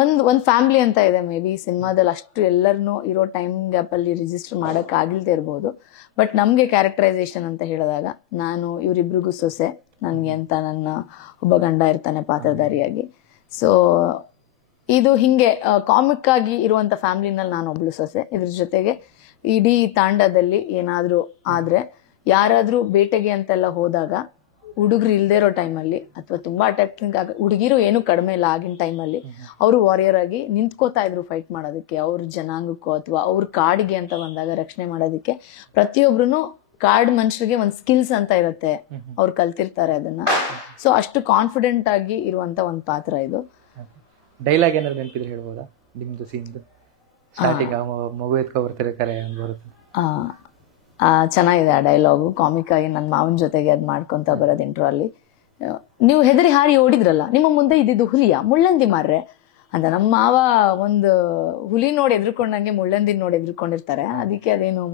ಒಂದು ಫ್ಯಾಮಿಲಿ ಅಂತ ಇದೆ. ಮೇ ಬಿ ಸಿನಿಮಾದಲ್ಲಿ ಅಷ್ಟು ಎಲ್ಲರನ್ನೂ ಇರೋ ಟೈಮ್ ಗ್ಯಾಪಲ್ಲಿ ರಿಜಿಸ್ಟರ್ ಮಾಡೋಕ್ಕಾಗಿಲ್ದೇ ಇರ್ಬೋದು. ಬಟ್ ನಮಗೆ ಕ್ಯಾರೆಕ್ಟರೈಸೇಷನ್ ಅಂತ ಹೇಳಿದಾಗ ನಾನು ಇವರಿಬ್ರಿಗೂ ಸೊಸೆ, ನನಗೆ ಅಂತ ನನ್ನ ಒಬ್ಬ ಗಂಡ ಇರ್ತಾನೆ ಪಾತ್ರಧಾರಿಯಾಗಿ. ಸೊ ಇದು ಹಿಂಗೆ ಕಾಮಿಕ್ ಆಗಿ ಇರುವಂಥ ಫ್ಯಾಮಿಲಿನಲ್ಲಿ ನಾನು ಒಬ್ಳು ಸೊಸೆ. ಇದ್ರ ಜೊತೆಗೆ ಇಡೀ ತಾಂಡದಲ್ಲಿ ಏನಾದರೂ ಆದರೆ, ಯಾರಾದರೂ ಬೇಟೆಗೆ ಅಂತೆಲ್ಲ ಹೋದಾಗ ಹುಡುಗರು ಇಲ್ಲದೆ ಇರೋ ಟೈಮಲ್ಲಿ ಅಥವಾ ತುಂಬ ಅಟ್ಯಾಕಿಂಗ್ ಹುಡುಗಿರು ಏನೂ ಕಡಿಮೆ ಇಲ್ಲ ಆಗಿನ ಟೈಮಲ್ಲಿ, ಅವರು ವಾರಿಯರ್ ಆಗಿ ನಿಂತ್ಕೋತಾ ಇದ್ರು ಫೈಟ್ ಮಾಡೋದಕ್ಕೆ, ಅವ್ರ ಜನಾಂಗಕ್ಕೋ ಅಥವಾ ಅವ್ರ ಕಾಡಿಗೆ ಅಂತ ಬಂದಾಗ ರಕ್ಷಣೆ ಮಾಡೋದಕ್ಕೆ. ಪ್ರತಿಯೊಬ್ರು ಕಾಡ್ ಮನುಷ್ಯರಿಗೆ ಒಂದು ಸ್ಕಿಲ್ಸ್ ಅಂತ ಇರುತ್ತೆ, ಅವ್ರು ಕಲ್ತಿರ್ತಾರೆ ಅದನ್ನ. ಸೊ ಅಷ್ಟು ಕಾನ್ಫಿಡೆಂಟ್ ಆಗಿ ಇರುವಂತ ಒಂದು ಪಾತ್ರ ಇದು. ಡೈಲಾಗ್ ಏನಾದ್ರು ನೆನಪಿದ್ರೆ ಹೇಳ್ಬೋದಾ ನಿಮ್ದು ಸೀನ್ದು? ಸ್ಟಾರ್ಟಿಂಗ್ ಮಗು ಎತ್ಕೊ ಬರ್ತಾರೆ ಕರೆ ಬರುತ್ತೆ. ಚೆನ್ನಾಗಿದೆ ಆ ಡೈಲಾಗು. ಕಾಮಿಕ್ ಆಗಿ ನನ್ನ ಮಾವನ ಜೊತೆಗೆ ಅದು ಮಾಡ್ಕೊತ ಬರೋದು ಇಂಟ್ರೋ ಅಲ್ಲಿ. ನೀವು ಹೆದರಿ ಹಾರಿ ಓಡಿದ್ರಲ್ಲ, ನಿಮ್ಮ ಮುಂದೆ ಇದ್ದಿದ್ದು ಹುಲಿಯ ಮುಳ್ಳಂದಿ ಮಾರ್ರೆ ಅಂತ. ನಮ್ಮ ಮಾವ ಒಂದು ಹುಲಿ ನೋಡಿ ಎದ್ರುಕೊಂಡಂಗೆ ಮುಳ್ಳಂದಿನ ನೋಡಿ ಎದ್ರುಕೊಂಡಿರ್ತಾರೆ, ಅದಕ್ಕೆ ಅದೇನು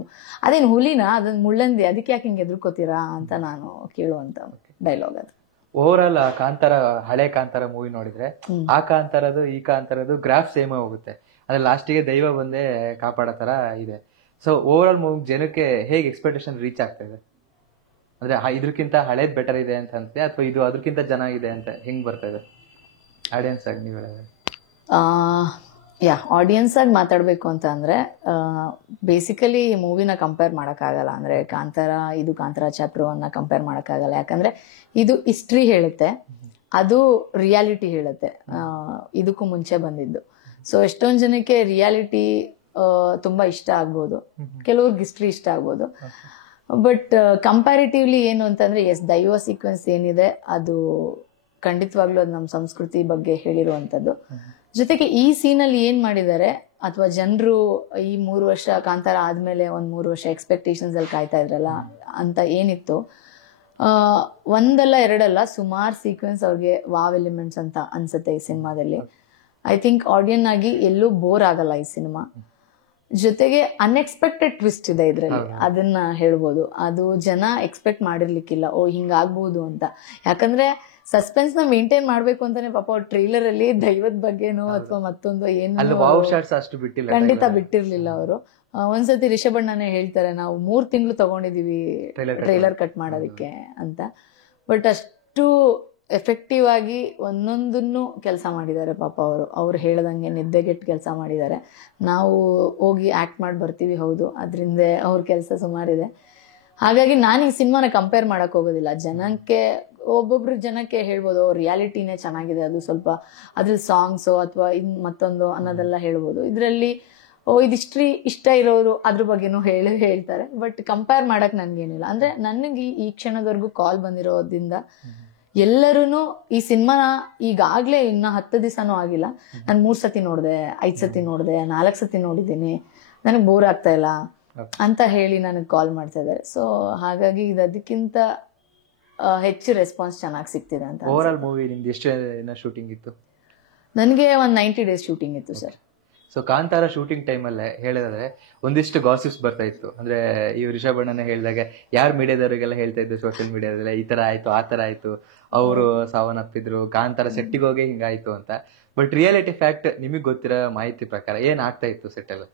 ಹುಲಿನ, ಅದನ್ನ ಮುಳ್ಳಂದಿ, ಅದಕ್ಕೆ ಯಾಕೆ ಹಿಂಗೆ ಎದ್ರುಕೋತೀರಾ ಅಂತ ನಾನು ಕೇಳುವಂತ ಡೈಲಾಗ್ ಅದು. ಓವರ್ ಆಲ್ ಕಾಂತಾರ, ಹಳೆ ಕಾಂತಾರ ಮೂವಿ ನೋಡಿದ್ರೆ ಆ ಕಾಂತಾರದು ಈ ಕಾಂತಾರದು ಗ್ರಾಫ್ ಸೇಮ್ ಹೋಗುತ್ತೆ, ಅಂದ್ರೆ ಲಾಸ್ಟಿಗೆ ದೈವ ಬಂದೇ ಕಾಪಾಡೋ ತರ ಇದೆ. ಸೊ ಓವರ್ ಆಲ್ ಮೂವಿ ಜನಕ್ಕೆ ಹೇಗೆ ಎಕ್ಸ್ಪೆಕ್ಟೇಷನ್ ರೀಚ್ ಆಗ್ತಾ ಇದೆ? ಅಂದ್ರೆ ಇದ್ರಕ್ಕಿಂತ ಹಳೇದ್ ಬೆಟರ್ ಇದೆ ಅಂತ ಅಂತೆ, ಅಥವಾ ಇದು ಅದ್ರಕ್ಕಿಂತ ಚೆನ್ನಾಗಿದೆ ಅಂತ ಹೆಂಗ್ ಬರ್ತಾ ಇದೆ ಆಡಿಯನ್ಸ್ ಆಗಿ ನೀವು ಹೇಳಿದ್ರೆ? ಆಡಿಯನ್ಸ್ ಆಗಿ ಮಾತಾಡ್ಬೇಕು ಅಂತ ಅಂದ್ರೆ ಬೇಸಿಕಲಿ ಈ ಮೂವಿನ ಕಂಪೇರ್ ಮಾಡೋಕ್ಕಾಗಲ್ಲ. ಅಂದ್ರೆ ಕಾಂತಾರ ಚಾಪ್ಟರ್ 1 ಕಂಪೇರ್ ಮಾಡೋಕ್ಕಾಗಲ್ಲ, ಯಾಕಂದ್ರೆ ಇದು ಹಿಸ್ಟ್ರಿ ಹೇಳುತ್ತೆ, ಅದು ರಿಯಾಲಿಟಿ ಹೇಳುತ್ತೆ, ಇದಕ್ಕೂ ಮುಂಚೆ ಬಂದಿದ್ದು. ಸೊ ಎಷ್ಟೊಂದು ಜನಕ್ಕೆ ರಿಯಾಲಿಟಿ ತುಂಬಾ ಇಷ್ಟ ಆಗ್ಬೋದು, ಕೆಲವ್ರಿಗೆ ಹಿಸ್ಟ್ರಿ ಇಷ್ಟ ಆಗ್ಬೋದು. ಬಟ್ ಕಂಪ್ಯಾರಿಟಿವ್ಲಿ ಏನು ಅಂತಂದ್ರೆ ದೈವ ಸೀಕ್ವೆನ್ಸ್ ಏನಿದೆ ಅದು ಖಂಡಿತವಾಗ್ಲೂ ಅದು ನಮ್ಮ ಸಂಸ್ಕೃತಿ ಬಗ್ಗೆ ಹೇಳಿರುವಂತದ್ದು. ಜೊತೆಗೆ ಈ ಸೀನಲ್ಲಿ ಏನ್ ಮಾಡಿದ್ದಾರೆ, ಅಥವಾ ಜನರು ಈ 3 ವರ್ಷ ಕಾಂತಾರ ಆದ್ಮೇಲೆ 3 ವರ್ಷ ಎಕ್ಸ್ಪೆಕ್ಟೇಷನ್ಸ್ ಅಲ್ಲಿ ಕಾಯ್ತಾ ಇದ್ರಲ್ಲ ಅಂತ ಏನಿತ್ತು, ಒಂದಲ್ಲ ಎರಡಲ್ಲ ಸುಮಾರು ಸೀಕ್ವೆನ್ಸ್ ಅವ್ರಿಗೆ ವಾವ್ ಎಲಿಮೆಂಟ್ಸ್ ಅಂತ ಅನ್ಸುತ್ತೆ ಈ ಸಿನಿಮಾದಲ್ಲಿ. ಐ ಥಿಂಕ್ ಆಡಿಯನ್ ಆಗಿ ಎಲ್ಲೂ ಬೋರ್ ಆಗಲ್ಲ ಈ ಸಿನಿಮಾ. ಜೊತೆಗೆ ಅನ್ಎಕ್ಸ್ಪೆಕ್ಟೆಡ್ ಟ್ವಿಸ್ಟ್ ಇದೆ ಇದ್ರಲ್ಲಿ, ಅದನ್ನ ಹೇಳ್ಬೋದು. ಅದು ಜನ ಎಕ್ಸ್ಪೆಕ್ಟ್ ಮಾಡಿರ್ಲಿಕ್ಕಿಲ್ಲ, ಹಿಂಗಾಗ್ಬೋದು ಅಂತ. ಯಾಕಂದ್ರೆ ಸಸ್ಪೆನ್ಸ್ ನ ಮೇಂಟೈನ್ ಮಾಡ್ಬೇಕು ಅಂತಾನೆ ಪಾಪ ಅವ್ರ ಟ್ರೈಲರ್ ಅಲ್ಲಿ ದೈವದ ಬಗ್ಗೆನೋ ಅಥವಾ ಮತ್ತೊಂದು ಏನು ಖಂಡಿತ ಬಿಟ್ಟಿರ್ಲಿಲ್ಲ ಅವರು. ಒಂದ್ಸತಿ ರಿಷಭಣ್ಣನೇ ಹೇಳ್ತಾರೆ, ನಾವು 3 ತಿಂಗಳು ತಗೊಂಡಿದೀವಿ ಟ್ರೈಲರ್ ಕಟ್ ಮಾಡೋದಕ್ಕೆ ಅಂತ. ಬಟ್ ಅಷ್ಟು ಎಫೆಕ್ಟಿವ್ ಆಗಿ ಒಂದೊಂದನ್ನು ಕೆಲಸ ಮಾಡಿದ್ದಾರೆ ಪಾಪ ಅವ್ರು ಹೇಳ್ದಂಗೆ ನಿದ್ದೆಗೆಟ್ಟು ಕೆಲಸ ಮಾಡಿದ್ದಾರೆ. ನಾವು ಹೋಗಿ ಆಕ್ಟ್ ಮಾಡಿ ಬರ್ತೀವಿ, ಹೌದು, ಅದರಿಂದ ಅವ್ರ ಕೆಲಸ ಸುಮಾರಿದೆ. ಹಾಗಾಗಿ ನಾನು ಈ ಸಿನಿಮಾನ ಕಂಪೇರ್ ಮಾಡಕ್ ಹೋಗೋದಿಲ್ಲ. ಜನಕ್ಕೆ ಒಬ್ಬೊಬ್ರು ಜನಕ್ಕೆ ಹೇಳ್ಬೋದು ರಿಯಾಲಿಟಿನೇ ಚೆನ್ನಾಗಿದೆ, ಅದು ಸ್ವಲ್ಪ ಅದ್ರಲ್ಲಿ ಸಾಂಗ್ಸು ಅಥವಾ ಮತ್ತೊಂದು ಅನ್ನೋದೆಲ್ಲ ಹೇಳ್ಬೋದು. ಇದರಲ್ಲಿ ಇದಿಷ್ಟ್ರಿ ಇಷ್ಟ ಇರೋರು ಅದ್ರ ಬಗ್ಗೆನೂ ಹೇಳ್ತಾರೆ. ಬಟ್ ಕಂಪೇರ್ ಮಾಡಕ್ ನನ್ಗೇನಿಲ್ಲ. ಅಂದ್ರೆ ನನಗೆ ಈ ಕ್ಷಣದವರೆಗೂ ಕಾಲ್ ಬಂದಿರೋದ್ರಿಂದ ಎಲ್ಲರೂ ಈ ಸಿನಿಮಾನ ಈಗಾಗ್ಲೇ ಇನ್ನ 10 ದಿವಸನೂ ಆಗಿಲ್ಲ, ನಾನು 3 ಸತಿ ನೋಡಿದೆ, 5 ಸತಿ ನೋಡಿದೆ, 4 ಸತಿ ನೋಡಿದ್ದೀನಿ, ನನಗೆ ಬೋರ್ ಆಗ್ತಾ ಇಲ್ಲ ಅಂತ ಹೇಳಿ ನನಗೆ ಕಾಲ್ ಮಾಡ್ತಾ ಇದ್ದಾರೆ. ಸೊ ಹಾಗಾಗಿ ಅದಕ್ಕಿಂತ ಹೆಚ್ಚು ರೆಸ್ಪಾನ್ಸ್ ಚೆನ್ನಾಗಿ ಸಿಗ್ತಿದೆ ಅಂತ. ಓವರ್ ಆಲ್ ಮೂವಿ ನಿಮ್ದು ಎಷ್ಟು ದಿನ ಶೂಟಿಂಗ್ ಇತ್ತು? ನನಗೆ ಒಂದು 90 ಡೇಸ್ ಶೂಟಿಂಗ್ ಇತ್ತು ಸರ್. ಸೊ ಕಾಂತಾರ ಶೂಟಿಂಗ್ ಟೈಮಲ್ಲೇ ಹೇಳಿದ್ರೆ ಒಂದಿಷ್ಟು ಗಾಸಿಪ್ಸ್ ಬರ್ತಾ ಇತ್ತು. ಅಂದ್ರೆ ಈ ರಿಷಭಣ್ಣನ ಹೇಳಿದಾಗ ಯಾರು ಮೀಡಿಯಾದವರಿಗೆಲ್ಲ ಹೇಳ್ತಾ ಇದ್ರು ಸೋಷಿಯಲ್ ಮೀಡಿಯಾದಲ್ಲ, ಈ ತರ ಆಯ್ತು ಆ ತರ ಆಯ್ತು, ಅವರು ಸಾವನ್ನಪ್ಪಿದ್ರು, ಕಾಂತಾರ ಸೆಟ್ಟಿಗೆ ಹೋಗಿ ಹಿಂಗಾಯ್ತು ಅಂತ. ಬಟ್ ರಿಯಾಲಿಟಿ ಫ್ಯಾಕ್ಟ್ ನಿಮಗೆ ಗೊತ್ತಿರೋ ಮಾಹಿತಿ ಪ್ರಕಾರ ಏನ್ ಆಗ್ತಾ ಇತ್ತು ಸೆಟ್ಟಲ್ಲಿ?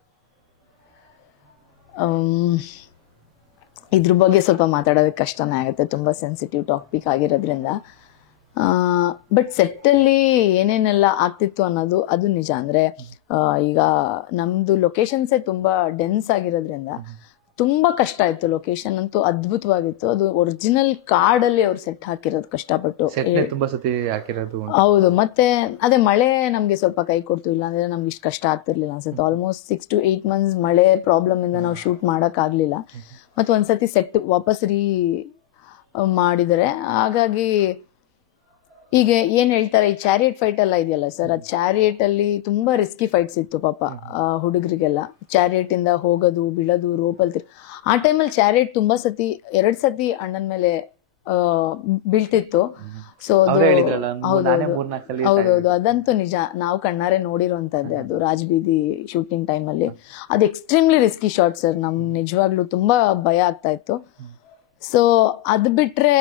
ಇದ್ರ ಬಗ್ಗೆ ಸ್ವಲ್ಪ ಮಾತಾಡೋದಕ್ಕೆ ಕಷ್ಟನೇ ಆಗುತ್ತೆ, ತುಂಬಾ ಸೆನ್ಸಿಟಿವ್ ಟಾಪಿಕ್ ಆಗಿರೋದ್ರಿಂದ. ಬಟ್ ಸೆಟ್ಟಲ್ಲಿ ಏನೇನೆಲ್ಲ ಆಗ್ತಿತ್ತು ಅನ್ನೋದು ಅದು ನಿಜ. ಅಂದ್ರೆ ಈಗ ನಮ್ದು ಲೊಕೇಶನ್ಸೇ ತುಂಬಾ ಡೆನ್ಸ್ ಆಗಿರೋದ್ರಿಂದ ತುಂಬಾ ಕಷ್ಟ ಇತ್ತು. ಲೊಕೇಶನ್ ಅಂತೂ ಅದ್ಭುತವಾಗಿತ್ತು. ಅದು ಒರಿಜಿನಲ್ ಕಾಡಲ್ಲಿ ಅವ್ರು ಸೆಟ್ ಹಾಕಿರೋದು ಕಷ್ಟಪಟ್ಟು. ಹೌದು. ಮತ್ತೆ ಅದೇ ಮಳೆ ನಮ್ಗೆ ಸ್ವಲ್ಪ ಕೈ ಕೊಡ್ತು, ಇಲ್ಲ ಅಂದ್ರೆ ನಮ್ಗೆ ಇಷ್ಟು ಕಷ್ಟ ಆಗ್ತಿರ್ಲಿಲ್ಲ ಅನ್ಸುತ್ತೆ. ಆಲ್ಮೋಸ್ಟ್ 6 to 8 months ಮಳೆ ಪ್ರಾಬ್ಲಮ್ ಇಂದ ನಾವು ಶೂಟ್ ಮಾಡಕ್ ಆಗ್ಲಿಲ್ಲ. ಮತ್ತೆ ಒಂದ್ಸತಿ ಸೆಟ್ ವಾಪಸ್ ಮಾಡಿದರೆ. ಹಾಗಾಗಿ ಈಗ ಏನ್ ಹೇಳ್ತಾರೆ, ಈ ಚಾರಿಯಟ್ ಫೈಟ್ ಎಲ್ಲ ಇದೆಯಲ್ಲ ಸರ್, ಆ ಚಾರಿಯಟ್ ಅಲ್ಲಿ ತುಂಬಾ ರಿಸ್ಕಿ ಫೈಟ್ಸ್ ಇತ್ತು ಪಾಪ ಹುಡುಗರಿಗೆಲ್ಲ. ಚಾರಿಯಟ್ ಇಂದ ಹೋಗೋದು, ಬೀಳೋದು, ರೋಪಲ್ ಆ ಟೈಮಲ್ಲಿ ಚಾರಿಯಟ್ ತುಂಬಾ ಸತಿ 2 ಸತಿ ಅಣ್ಣನ ಮೇಲೆ ಬೀಳ್ತಿತ್ತು. ಸೊ ಹೌದೌದು, ಅದಂತೂ ನಿಜ. ನಾವು ಕಣ್ಣಾರೆ ನೋಡಿರೋಂಥದ್ದೇ ಅದು ರಾಜ್ಬೀದಿ ಶೂಟಿಂಗ್ ಟೈಮಲ್ಲಿ. ಅದು ಎಕ್ಸ್ಟ್ರೀಮ್ಲಿ ರಿಸ್ಕಿ ಶಾಟ್ ಸರ್. ನಮ್ ನಿಜವಾಗ್ಲೂ ತುಂಬಾ ಭಯ ಆಗ್ತಾ ಇತ್ತು. ಸೊ ಅದ್ ಬಿಟ್ರೆ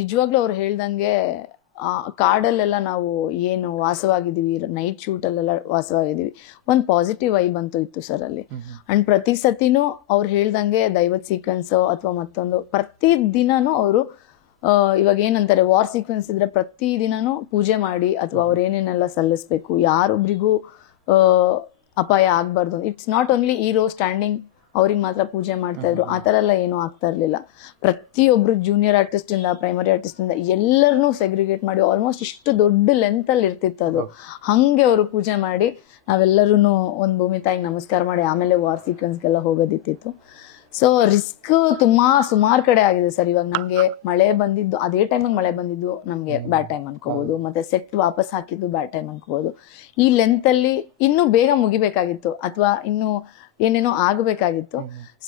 ನಿಜವಾಗ್ಲೂ ಅವ್ರು ಹೇಳ್ದಂಗೆ ಕಾಡಲ್ಲೆಲ್ಲ ನಾವು ಏನು ವಾಸವಾಗಿದ್ದೀವಿ, ನೈಟ್ ಶೂಟ್ ಅಲ್ಲೆಲ್ಲ ವಾಸವಾಗಿದ್ದೀವಿ, ಒಂದು ಪಾಸಿಟಿವ್ ವೈಬ್ ಅಂತೂ ಇತ್ತು ಸರ್ ಅಲ್ಲಿ. ಅಂಡ್ ಪ್ರತಿ ಸತಿನೂ ಅವ್ರು ಹೇಳ್ದಂಗೆ ದೈವದ ಸೀಕ್ವೆನ್ಸ್ ಅಥವಾ ಮತ್ತೊಂದು ಪ್ರತಿ ದಿನಾನು ಅವರು ಇವಾಗ ಏನಂತಾರೆ, ವಾರ್ ಸೀಕ್ವೆನ್ಸ್ ಇದ್ರೆ ಪ್ರತಿ ದಿನಾನು ಪೂಜೆ ಮಾಡಿ ಅಥವಾ ಅವ್ರು ಏನೇನೆಲ್ಲ ಸಲ್ಲಿಸ್ಬೇಕು, ಯಾರೊಬ್ರಿಗೂ ಅಪಾಯ ಆಗ್ಬಾರ್ದು. It's not only hero standing ಅವ್ರಿಗೆ ಮಾತ್ರ ಪೂಜೆ ಮಾಡ್ತಾ ಇದ್ರು, ಆ ತರ ಎಲ್ಲ ಏನೂ ಆಗ್ತಾ ಇರ್ಲಿಲ್ಲ. ಪ್ರತಿಯೊಬ್ರು ಜೂನಿಯರ್ ಆರ್ಟಿಸ್ಟ್ ಇಂದ ಪ್ರೈಮರಿ ಆರ್ಟಿಸ್ಟ್ ಇಂದ ಎಲ್ಲರನ್ನೂ ಸೆಗ್ರಿಗೇಟ್ ಮಾಡಿ ಆಲ್ಮೋಸ್ಟ್ ಇಷ್ಟು ದೊಡ್ಡ ಲೆಂತ್ ಅಲ್ಲಿ ಇರ್ತಿತ್ತು ಅದು. ಹಂಗೆ ಅವರು ಪೂಜೆ ಮಾಡಿ ನಾವೆಲ್ಲರೂ ಒಂದು ಭೂಮಿ ತಾಯಿಗೆ ನಮಸ್ಕಾರ ಮಾಡಿ ಆಮೇಲೆ ವಾರ್ ಸೀಕ್ವೆನ್ಸ್ಗೆಲ್ಲ ಹೋಗೋದಿತ್ತಿತ್ತು. ಸೊ ರಿಸ್ಕ್ ಸುಮಾರು ಕಡೆ ಆಗಿದೆ ಸರ್. ಇವಾಗ ನಮ್ಗೆ ಮಳೆ ಬಂದಿದ್ದು, ಅದೇ ಟೈಮಿಗೆ ಮಳೆ ಬಂದಿದ್ದು ನಮ್ಗೆ ಬ್ಯಾಡ್ ಟೈಮ್ ಅನ್ಕೋಬಹುದು, ಮತ್ತೆ ಸೆಟ್ ವಾಪಸ್ ಹಾಕಿದ್ದು ಬ್ಯಾಡ್ ಟೈಮ್ ಅನ್ಕೋಬಹುದು. ಈ ಲೆಂತ್ ಅಲ್ಲಿ ಇನ್ನೂ ಬೇಗ ಮುಗಿಬೇಕಾಗಿತ್ತು, ಅಥವಾ ಇನ್ನು ಏನೇನೋ ಆಗಬೇಕಾಗಿತ್ತು.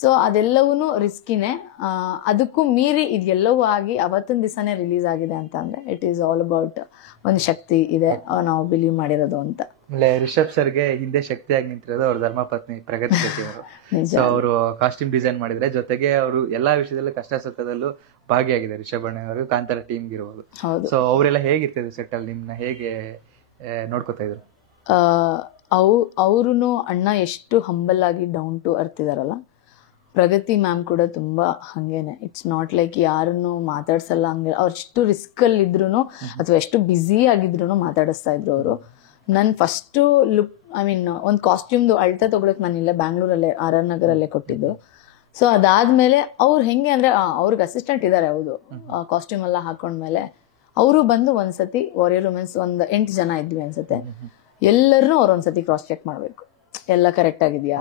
ಸೊ ಅದೆಲ್ಲವೂ ರಿಸ್ಕಿನೇ. ಅದಕ್ಕೂ ಮೀರಿ ಇದೆಲ್ಲವೂ ಆಗಿ ಅವತ್ತಿನ ದಿವಸನೇ ರಿಲೀಸ್ ಆಗಿದೆ ಅಂತ ಅಂದ್ರೆ ಇಟ್ ಈಸ್ ಆಲ್ ಅಬೌಟ್ ಒಂದು ಶಕ್ತಿ ಇದೆ ನಾವು ಬಿಲೀವ್ ಮಾಡಿರೋದು ಅಂತ. ಆಮೇಲೆ ರಿಷಬ್ ಸರ್ಗೆ ಹಿಂದೆ ಶಕ್ತಿಯಾಗಿ ನಿಂತಿರೋದು ಅವ್ರ ಧರ್ಮಪತ್ನಿ ಪ್ರಗತಿ ಶೆಟ್ಟಿ ಅವರು. ಸೊ ಅವರು ಕಾಸ್ಟ್ಯೂಮ್ ಡಿಸೈನ್ ಮಾಡಿದ್ರೆ, ಜೊತೆಗೆ ಅವರು ಎಲ್ಲಾ ವಿಷಯದಲ್ಲೂ ಕಷ್ಟ ಸುಖದಲ್ಲೂ ಭಾಗಿಯಾಗಿದೆ ರಿಷಬ್ ಅಣ್ಣ ಅವರು, ಕಾಂತಾರ ಟೀಮ್ಗೆ ಇರ್ಬೋದು. ಸೊ ಅವರೆಲ್ಲ ಹೇಗಿರ್ತಿದ್ರು ಸೆಟ್ ಅಲ್ಲಿ, ನಿಮ್ನ ಹೇಗೆ ನೋಡ್ಕೊತಾ ಇದ್ರು? ಅವ್ರು ಅಣ್ಣ ಎಷ್ಟು ಹಂಬಲ್ ಆಗಿ ಡೌನ್ ಟು ಅರ್ತ್ ಇದಾರಲ್ಲ, ಪ್ರಗತಿ ಮ್ಯಾಮ್ ಕೂಡ ತುಂಬ ಹಾಗೇನೆ. ಇಟ್ಸ್ ನಾಟ್ ಲೈಕ್ ಯಾರನ್ನು ಮಾತಾಡ್ಸಲ್ಲ ಹಂಗೆ. ಅವ್ರು ಎಷ್ಟು ರಿಸ್ಕಲ್ಲಿ ಇದ್ರು ಅಥವಾ ಎಷ್ಟು ಬ್ಯುಸಿ ಆಗಿದ್ರು ಮಾತಾಡಿಸ್ತಾ ಇದ್ರು ಅವರು. ನನ್ನ ಫಸ್ಟು ಲುಕ್, ಐ ಮೀನ್ ಒಂದು ಕಾಸ್ಟ್ಯೂಮ್ದು ಅಳ್ತಾ ತೊಗೊಳಕ್ಕೆ ನಾನು ಇಲ್ಲೇ ಬ್ಯಾಂಗ್ಳೂರಲ್ಲೇ RR ನಗರಲ್ಲೇ ಕೊಟ್ಟಿದ್ದು. ಸೊ ಅದಾದ್ಮೇಲೆ ಅವ್ರು ಹೆಂಗೆ ಅಂದರೆ ಅವ್ರಿಗೆ ಅಸಿಸ್ಟೆಂಟ್ ಇದ್ದಾರೆ, ಹೌದು, ಕಾಸ್ಟ್ಯೂಮ್ ಎಲ್ಲ ಹಾಕೊಂಡ್ಮೇಲೆ ಅವರು ಬಂದು ಒಂದ್ಸತಿ ವಾರಿಯರ್ ವುಮೆನ್ಸ್ ಒಂದು 8 ಜನ ಇದ್ವಿ ಅನ್ಸುತ್ತೆ, ಎಲ್ಲರನ್ನೂ ಅವ್ರು ಒಂದ್ಸತಿ ಕ್ರಾಸ್ ಚೆಕ್ ಮಾಡಬೇಕು, ಎಲ್ಲ ಕರೆಕ್ಟ್ ಆಗಿದೆಯಾ,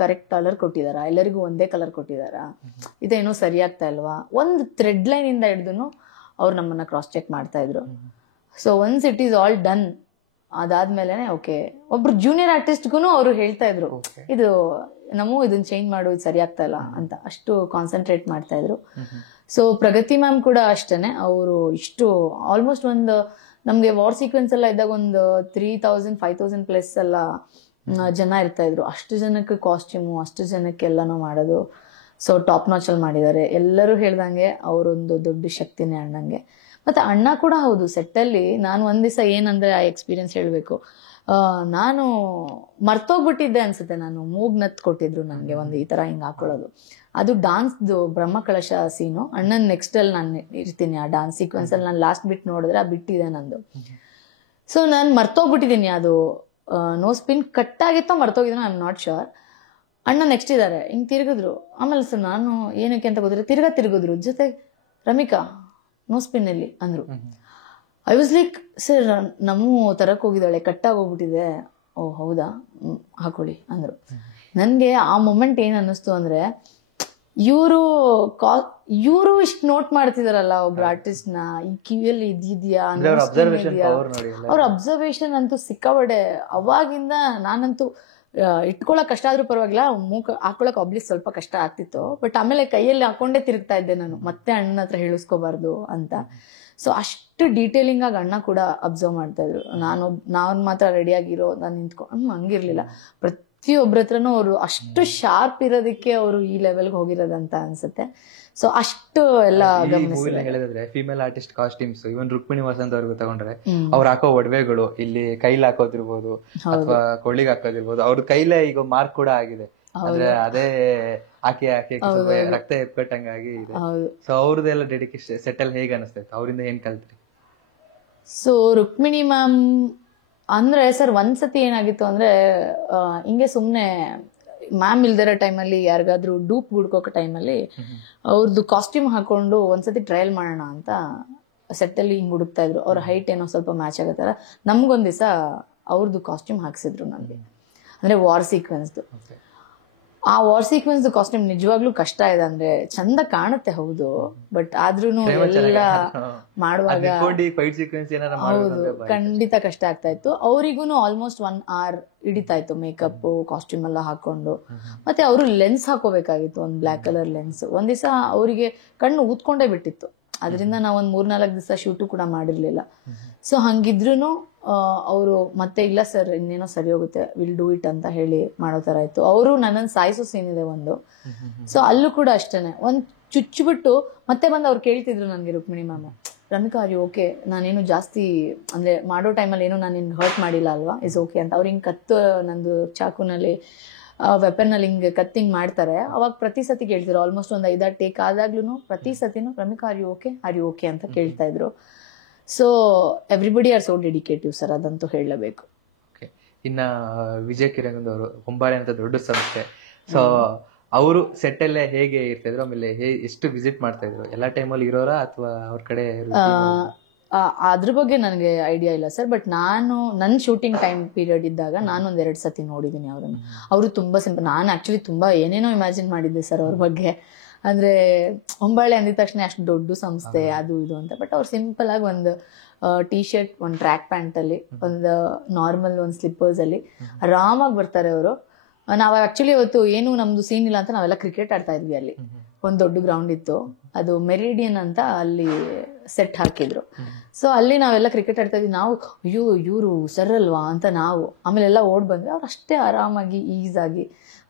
ಕರೆಕ್ಟ್ ಕಲರ್ ಕೊಟ್ಟಿದಾರಾ, ಎಲ್ಲರಿಗೂ ಒಂದೇ ಕಲರ್ ಕೊಟ್ಟಿದಾರಾ, ಇದೇನೋ ಸರಿ ಆಗ್ತಾ ಇಲ್ವಾ, ಒಂದು ಥ್ರೆಡ್ ಲೈನ್ ಇಂದ ಹಿಡಿದು ಅವ್ರು ನಮ್ಮನ್ನ ಕ್ರಾಸ್ ಚೆಕ್ ಮಾಡ್ತಾ ಇದ್ರು. So once it is all done, ಅದಾದ್ಮೇಲೆ ಓಕೆ, ಒಬ್ರು ಜೂನಿಯರ್ ಆರ್ಟಿಸ್ಟ್ಗೂ ಅವರು ಹೇಳ್ತಾ ಇದ್ರು ಇದು ಇದನ್ನ ಚೇಂಜ್ ಮಾಡು, ಇದು ಸರಿ ಆಗ್ತಾ ಇಲ್ಲ ಅಂತ, ಅಷ್ಟು ಕಾನ್ಸಂಟ್ರೇಟ್ ಮಾಡ್ತಾ ಇದ್ರು. ಸೊ ಪ್ರಗತಿ ಮ್ಯಾಮ್ ಕೂಡ ಅಷ್ಟೇನೆ, ಅವರು ಇಷ್ಟು ಆಲ್ಮೋಸ್ಟ್ ಒಂದು ನಮ್ಗೆ ವಾರ್ ಸೀಕ್ವೆನ್ಸ್ ಎಲ್ಲ ಇದ್ದಾಗ ಒಂದು 3000-5000 ಪ್ಲಸ್ ಎಲ್ಲ ಜನ ಇರ್ತಾ ಇದ್ರು. ಅಷ್ಟು ಜನಕ್ಕೆ ಕಾಸ್ಟ್ಯೂಮು, ಅಷ್ಟು ಜನಕ್ಕೆ ಎಲ್ಲಾನು ಮಾಡೋದು. ಸೊ ಟಾಪ್ ನಾಚ್ ಅಲ್ಲಿ ಮಾಡಿದ್ದಾರೆ. ಎಲ್ಲರೂ ಹೇಳ್ದಂಗೆ ಅವರೊಂದು ದೊಡ್ಡ ಶಕ್ತಿನೇ ಅಣ್ಣಂಗೆ. ಮತ್ತೆ ಅಣ್ಣ ಕೂಡ ಹೌದು, ಸೆಟ್ಟಲ್ಲಿ ನಾನು ಒಂದ್ ದಿವಸ ಏನಂದ್ರೆ ಆ ಎಕ್ಸ್ಪೀರಿಯನ್ಸ್ ಹೇಳ್ಬೇಕು, ನಾನು ಮರ್ತೋಗ್ಬಿಟ್ಟಿದ್ದೆ ಅನ್ಸುತ್ತೆ. ನಾನು ಮೂಗ್ನತ್ ಕೊಟ್ಟಿದ್ರು ನನಗೆ ಒಂದು ಈ ತರ ಹಿಂಗ್ ಹಾಕೊಳ್ಳೋದು, ಅದು ಡಾನ್ಸ್ದು ಬ್ರಹ್ಮಕಳಶ ಸೀನು. ಅಣ್ಣನ್ ನೆಕ್ಸ್ಟ್ ಅಲ್ಲಿ ನಾನು ಇರ್ತೀನಿ ಆ ಡಾನ್ಸ್ ಸೀಕ್ವೆನ್ಸ್ ಅಲ್ಲಿ. ನಾನು ಲಾಸ್ಟ್ ಬಿಟ್ ನೋಡಿದ್ರೆ ಆ ಬಿಟ್ಟಿದೆ ನಂದು. ಸೊ ನಾನು ಮರ್ತೋಗ್ಬಿಟ್ಟಿದ್ದೀನಿ, ಅದು ನೋ ಸ್ಪಿನ್ ಕಟ್ ಆಗಿತ್ತೋ ಮರ್ತೋಗಿದ್ರು, ಐ ಆಮ್ ನಾಟ್ ಶೋರ್. ಅಣ್ಣ ನೆಕ್ಸ್ಟ್ ಇದ್ದಾರೆ, ಹಿಂಗ್ ತಿರುಗಿದ್ರು. ಆಮೇಲೆ ಸರ್ ನಾನು ಏನಕ್ಕೆ ಅಂತ ಗೊತ್ತಿಲ್ಲ, ತಿರುಗಿದ್ರು ಜೊತೆ ರಮಿಕಾ ನೋ ಸ್ಪಿನ್ ಅಲ್ಲಿ ಅಂದ್ರು. ಐ ವಾಸ್ ಲೈಕ್ ಸರ್ ನಮ್ಮ ತರಕ್ ಹೋಗಿದ್ದಾಳೆ, ಕಟ್ಟಾಗಿ ಹೋಗ್ಬಿಟ್ಟಿದೆ. ಓ ಹೌದಾ, ಹಾಕೊಳ್ಳಿ ಅಂದ್ರು. ನನ್ಗೆ ಆ ಮೊಮೆಂಟ್ ಏನ್ ಅನ್ನಿಸ್ತು ಅಂದ್ರೆ, ಇವರು ಇಷ್ಟು ನೋಟ್ ಮಾಡ್ತಿದಾರಲ್ಲ ಒಬ್ರು ಆರ್ಟಿಸ್ಟ್ ನ, ಈ ಕಿವಿಯಲ್ಲಿ ಇದ್ದಿದ್ಯಾ, ಅವ್ರ ಅಬ್ಸರ್ವೇಷನ್ ಅಂತೂ ಸಿಕ್ಕಾಬಡೆ. ಅವಾಗಿಂದ ನಾನಂತೂ ಇಟ್ಕೊಳಕ್ ಕಷ್ಟ ಆದ್ರೂ ಪರವಾಗಿಲ್ಲ, ಮೂಕ ಹಾಕೊಳಕ್ ಆಬ್ಲಿಕ್ ಸ್ವಲ್ಪ ಕಷ್ಟ ಆಗ್ತಿತ್ತು. ಬಟ್ ಆಮೇಲೆ ಕೈಯಲ್ಲಿ ಹಾಕೊಂಡೇ ತಿರುಗ್ತಾ ಇದ್ದೆ ನಾನು, ಮತ್ತೆ ಅಣ್ಣನ ಹತ್ರ ಹೇಳಿಸ್ಕೋಬಾರ್ದು ಅಂತ. ಸೊ ಅಷ್ಟು ಡೀಟೇಲಿಂಗ್ ಆಗಿ ಅಣ್ಣ ಕೂಡ ಅಬ್ಸರ್ವ್ ಮಾಡ್ತಾ ಇದ್ರು. ನಾನು ಮಾತ್ರ ರೆಡಿಯಾಗಿರೋ, ನಾನು ನಿಂತ್ಕೊಂಡು ಹಂಗಿರ್ಲಿಲ್ಲ. ಪ್ರತಿಯೊಬ್ಬರ ಹತ್ರನೂ ಅವರು ಅಷ್ಟು ಶಾರ್ಪ್ ಇರೋದಕ್ಕೆ ಅವರು ಈ ಲೆವೆಲ್ಗೆ ಹೋಗಿರೋದಂತ ಅನ್ಸುತ್ತೆ. ಸೊ ಅಷ್ಟು ಎಲ್ಲ ಹೇಳಿದ್ರೆ ಫಿಮೇಲ್ ಆರ್ಟಿಸ್ಟ್ ಕಾಸ್ಟ್ಯೂಮ್ಸ್, ಇವನ್ ರುಕ್ಮಿಣಿ ವಸಂತ್ ಅವ್ರಿಗೂ ತಗೊಂಡ್ರೆ ಅವ್ರು ಹಾಕೋ ಒಡವೆಗಳು, ಇಲ್ಲಿ ಕೈಲಿ ಹಾಕೋದಿರ್ಬೋದು ಅಥವಾ ಕೊಳ್ಳಿಗೆ ಹಾಕೋದಿರ್ಬೋದು, ಅವ್ರ ಕೈಲೇ ಈಗ ಮಾರ್ಕ್ ಕೂಡ ಆಗಿದೆ. ಅಂದ್ರೆ ಅದೇ ಹಾಕಿ ರಕ್ತ ಎಪ್ಕಟ್ಟಂಗಾಗಿ ಇದೆ. ಸೊ ಅವ್ರದ್ದೆಲ್ಲ ಡೆಡಿಕೇಶನ್ ಸೆಟಲ್ ಹೇಗೆ ಅನಿಸ್ತೈತೆ, ಅವರಿಂದ ಏನ್ ಕಲ್ತ್ರಿ? ಸೊ ರುಕ್ಮಿಣಿ ಮ್ಯಾಮ್ ಅಂದ್ರೆ ಸರ್ ಒಂದ್ಸತಿ ಏನಾಗಿತ್ತು ಅಂದ್ರೆ, ಹಿಂಗೆ ಸುಮ್ನೆ ಮ್ಯಾಮ್ ಇಲ್ದಿರೋ ಟೈಮಲ್ಲಿ ಯಾರಿಗಾದ್ರೂ ಡೂಪ್ ಹುಡ್ಕೋಕೆ ಟೈಮಲ್ಲಿ ಅವ್ರದ್ದು ಕಾಸ್ಟ್ಯೂಮ್ ಹಾಕೊಂಡು ಒಂದ್ಸತಿ ಟ್ರಯಲ್ ಮಾಡೋಣ ಅಂತ ಸೆಟ್ಟಲ್ಲಿ ಹಿಂಗ್ ಹುಡುಕ್ತಾ ಇದ್ರು. ಅವ್ರ ಹೈಟ್ ಏನೋ ಸ್ವಲ್ಪ ಮ್ಯಾಚ್ ಆಗತ್ತಾರ. ನಮ್ಗೊಂದ್ ದಿವಸ ಅವ್ರದ್ದು ಕಾಸ್ಟ್ಯೂಮ್ ಹಾಕ್ಸಿದ್ರು ನನಗೆ, ಅಂದ್ರೆ ವಾರ್ ಸೀಕ್ವೆನ್ಸ್ದು. ಆ ವಾರ್ ಸೀಕ್ವೆನ್ಸ್ ಕಾಸ್ಟ್ಯೂಮ್ ನಿಜವಾಗ್ಲೂ ಕಷ್ಟ ಇದೆ, ಅಂದ್ರೆ ಚಂದ ಕಾಣುತ್ತೆ ಹೌದು, ಬಟ್ ಆದ್ರೂನು ಎಲ್ಲ ಮಾಡುವಾಗ ಹೌದು ಖಂಡಿತ ಕಷ್ಟ ಆಗ್ತಾ ಇತ್ತು. ಅವ್ರಿಗೂನು ಆಲ್ಮೋಸ್ಟ್ 1 hour ಹಿಡಿತಾ ಇತ್ತು ಮೇಕಪ್ ಕಾಸ್ಟ್ಯೂಮ್ ಎಲ್ಲ ಹಾಕೊಂಡು. ಮತ್ತೆ ಅವರು ಲೆನ್ಸ್ ಹಾಕೋಬೇಕಾಗಿತ್ತು, ಒಂದು ಬ್ಲಾಕ್ ಕಲರ್ ಲೆನ್ಸ್. ಒಂದ್ ದಿವಸ ಅವರಿಗೆ ಕಣ್ಣು ಊದ್ಕೊಂಡೇ ಬಿಟ್ಟಿತ್ತು, ಅದರಿಂದ ನಾವು ಒಂದ್ 3-4 ದಿವಸ ಶೂಟು ಕೂಡ ಮಾಡಿರ್ಲಿಲ್ಲ. ಸೊ ಹಂಗಿದ್ರುನು ಅವರು ಮತ್ತೆ ಇಲ್ಲ ಸರ್ ಇನ್ನೇನೋ ಸರಿ ಹೋಗುತ್ತೆ, ವಿಲ್ ಡೂ ಇಟ್ ಅಂತ ಹೇಳಿ ಮಾಡೋ ತರ ಇತ್ತು. ಅವರು ನನ್ನನ್ನು ಸಾಯಿಸೋ ಸೀನ್ ಇದೆ ಒಂದು. ಸೊ ಅಲ್ಲೂ ಕೂಡ ಅಷ್ಟೇನೆ, ಒಂದ್ ಚುಚ್ಚಿಬಿಟ್ಟು ಮತ್ತೆ ಬಂದು ಅವ್ರು ಕೇಳ್ತಿದ್ರು ನನ್ಗೆ, Rukmini ma'am, Ramika are you okay, ನಾನೇನು ಜಾಸ್ತಿ ಅಂದ್ರೆ ಮಾಡೋ ಟೈಮಲ್ಲಿ ಏನು ನಾನು ಹರ್ಟ್ ಮಾಡಿಲ್ಲ ಅಲ್ವಾ, ಇಸ್ ಓಕೆ ಅಂತ. ಅವ್ರು ಹಿಂಗ್ ನಂದು ಚಾಕುನಲ್ಲಿ ವೆಪನ್ ನಲ್ಲಿ ಹಿಂಗೆ ಕತ್ತಿಂಗ್ ಮಾಡ್ತಾರೆ. ಅವಾಗ ಪ್ರತಿ ಸತಿ ಕೇಳ್ತಿದ್ರು, ಆಲ್ಮೋಸ್ಟ್ ಒಂದು 5-6 ಟೇಕ್ ಆದಾಗ್ಲೂ ಪ್ರತಿ ಸತಿನೂ ರಮಿಕಾ ಆರ್ ಯು ಓಕೆ ಅಂತ ಕೇಳ್ತಾ ಇದ್ರು. So everybody are so dedicative sir, ಅದಂತೂ ಹೇಳಲೇಬೇಕು. ಇನ್ನ ವಿಜಯ್ ಕಿರಣ್ ಅವರು ಹೊಂಬಾಳೆ ಅಂತ ದೊಡ್ಡ ಸಂಸ್ಥೆ, ಸೊ ಅವರು ಸೆಟ್ ಅಲ್ಲೇ ಹೇಗೆ ಇರ್ತಿದ್ರು, ಆಮೇಲೆ ಎಷ್ಟು ವಿಸಿಟ್ ಮಾಡ್ತಾ ಇದ್ರು, ಎಲ್ಲಾ ಟೈಮಲ್ಲಿ ಇರೋರ ಅಥವಾ ಅವ್ರ ಕಡೆ? ಅದ್ರ ಬಗ್ಗೆ ನನಗೆ ಐಡಿಯಾ ಇಲ್ಲ ಸರ್, ಬಟ್ ನನ್ನ ಶೂಟಿಂಗ್ ಟೈಮ್ ಪೀರಿಯಡ್ ಇದ್ದಾಗ ನಾನು 1-2 ಸತಿ ನೋಡಿದ್ದೀನಿ ಅವ್ರನ್ನ. ಅವರು ತುಂಬಾ ಸಿಂಪಲ್. ನಾನು ಆಕ್ಚುಲಿ ತುಂಬಾ ಏನೇನೋ ಇಮ್ಯಾಜಿನ್ ಮಾಡಿದ್ದೆ ಸರ್ ಅವ್ರ ಬಗ್ಗೆ, ಅಂದ್ರೆ ಹೊಂಬಾಳೆ ಅಂದಿದ ತಕ್ಷಣ ಅಷ್ಟು ದೊಡ್ಡ ಸಂಸ್ಥೆ ಅದು ಇದು ಅಂತ. ಬಟ್ ಅವ್ರು ಸಿಂಪಲ್ ಆಗಿ ಒಂದು ಟೀ ಶರ್ಟ್, ಒಂದು ಟ್ರ್ಯಾಕ್ ಪ್ಯಾಂಟ್ ಅಲ್ಲಿ, ಒಂದು ನಾರ್ಮಲ್ ಒಂದು ಸ್ಲಿಪ್ಪರ್ಸ್ ಅಲ್ಲಿ ಆರಾಮಾಗಿ ಬರ್ತಾರೆ ಅವರು. ನಾವು ಆಕ್ಚುಲಿ ಅವತ್ತು ಏನು ನಮ್ದು ಸೀನ್ ಇಲ್ಲ ಅಂತ ನಾವೆಲ್ಲ ಕ್ರಿಕೆಟ್ ಆಡ್ತಾ ಇದ್ವಿ ಅಲ್ಲಿ. ಒಂದು ದೊಡ್ಡ ಗ್ರೌಂಡ್ ಇತ್ತು, ಅದು ಮೆರಿಡಿಯನ್ ಅಂತ, ಅಲ್ಲಿ ಸೆಟ್ ಹಾಕಿದ್ರು. ಸೊ ಅಲ್ಲಿ ನಾವೆಲ್ಲ ಕ್ರಿಕೆಟ್ ಆಡ್ತಾ ಇದ್ವಿ. ನಾವು ಅಯ್ಯೋ ಇವರು ಸರ್ ಅಲ್ವಾ ಅಂತ ನಾವು, ಆಮೇಲೆ ಎಲ್ಲ ಓಡ್ ಬಂದ್ವಿ. ಅವ್ರು ಅಷ್ಟೇ ಆರಾಮಾಗಿ ಈಸಾಗಿ